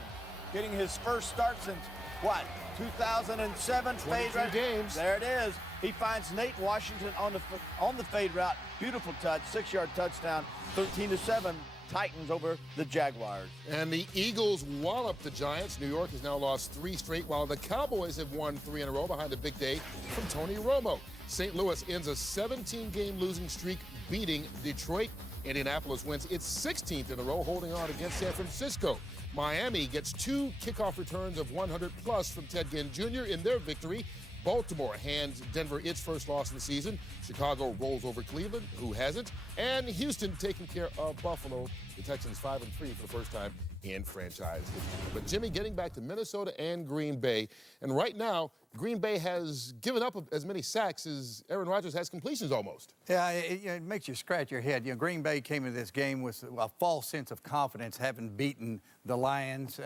getting his first start since, what, 2007? 22 games. There it is. He finds Nate Washington on the fade route. Beautiful touch, 6-yard touchdown, 13-7. Titans over the Jaguars. And the Eagles wallop the Giants. New York has now lost 3 straight, while the Cowboys have won 3 in a row behind a big day from Tony Romo. St. Louis ends a 17-game losing streak, beating Detroit. Indianapolis wins its 16th in a row, holding on against San Francisco. Miami gets 2 kickoff returns of 100-plus from Ted Ginn Jr. in their victory. Baltimore hands Denver its first loss of the season. Chicago rolls over Cleveland, who hasn't. And Houston taking care of Buffalo. The Texans 5-3 for the first time in franchise history. But Jimmy, getting back to Minnesota and Green Bay. And right now, Green Bay has given up as many sacks as Aaron Rodgers has completions almost. Yeah, it makes you scratch your head. You know, Green Bay came into this game with a false sense of confidence, having beaten the Lions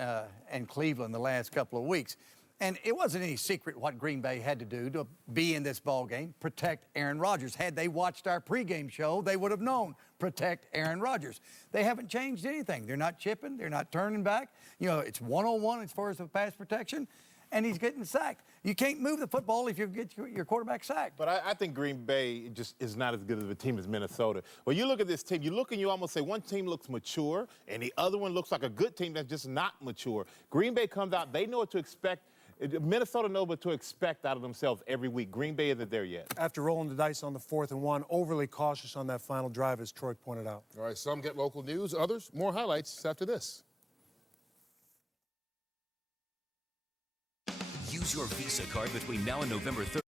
and Cleveland the last couple of weeks. And it wasn't any secret what Green Bay had to do to be in this ball game, protect Aaron Rodgers. Had they watched our pregame show, they would have known, protect Aaron Rodgers. They haven't changed anything. They're not chipping. They're not turning back. You know, it's one-on-one as far as the pass protection, and he's getting sacked. You can't move the football if you get your quarterback sacked. But I think Green Bay just is not as good of a team as Minnesota. When you look at this team, you look and you almost say one team looks mature, and the other one looks like a good team that's just not mature. Green Bay comes out, they know what to expect. Minnesota knows what to expect out of themselves every week. Green Bay isn't there yet. After rolling the dice on the 4th and 1, overly cautious on that final drive, as Troy pointed out. All right, some get local news, others more highlights after this. Use your Visa card between now and November 3rd.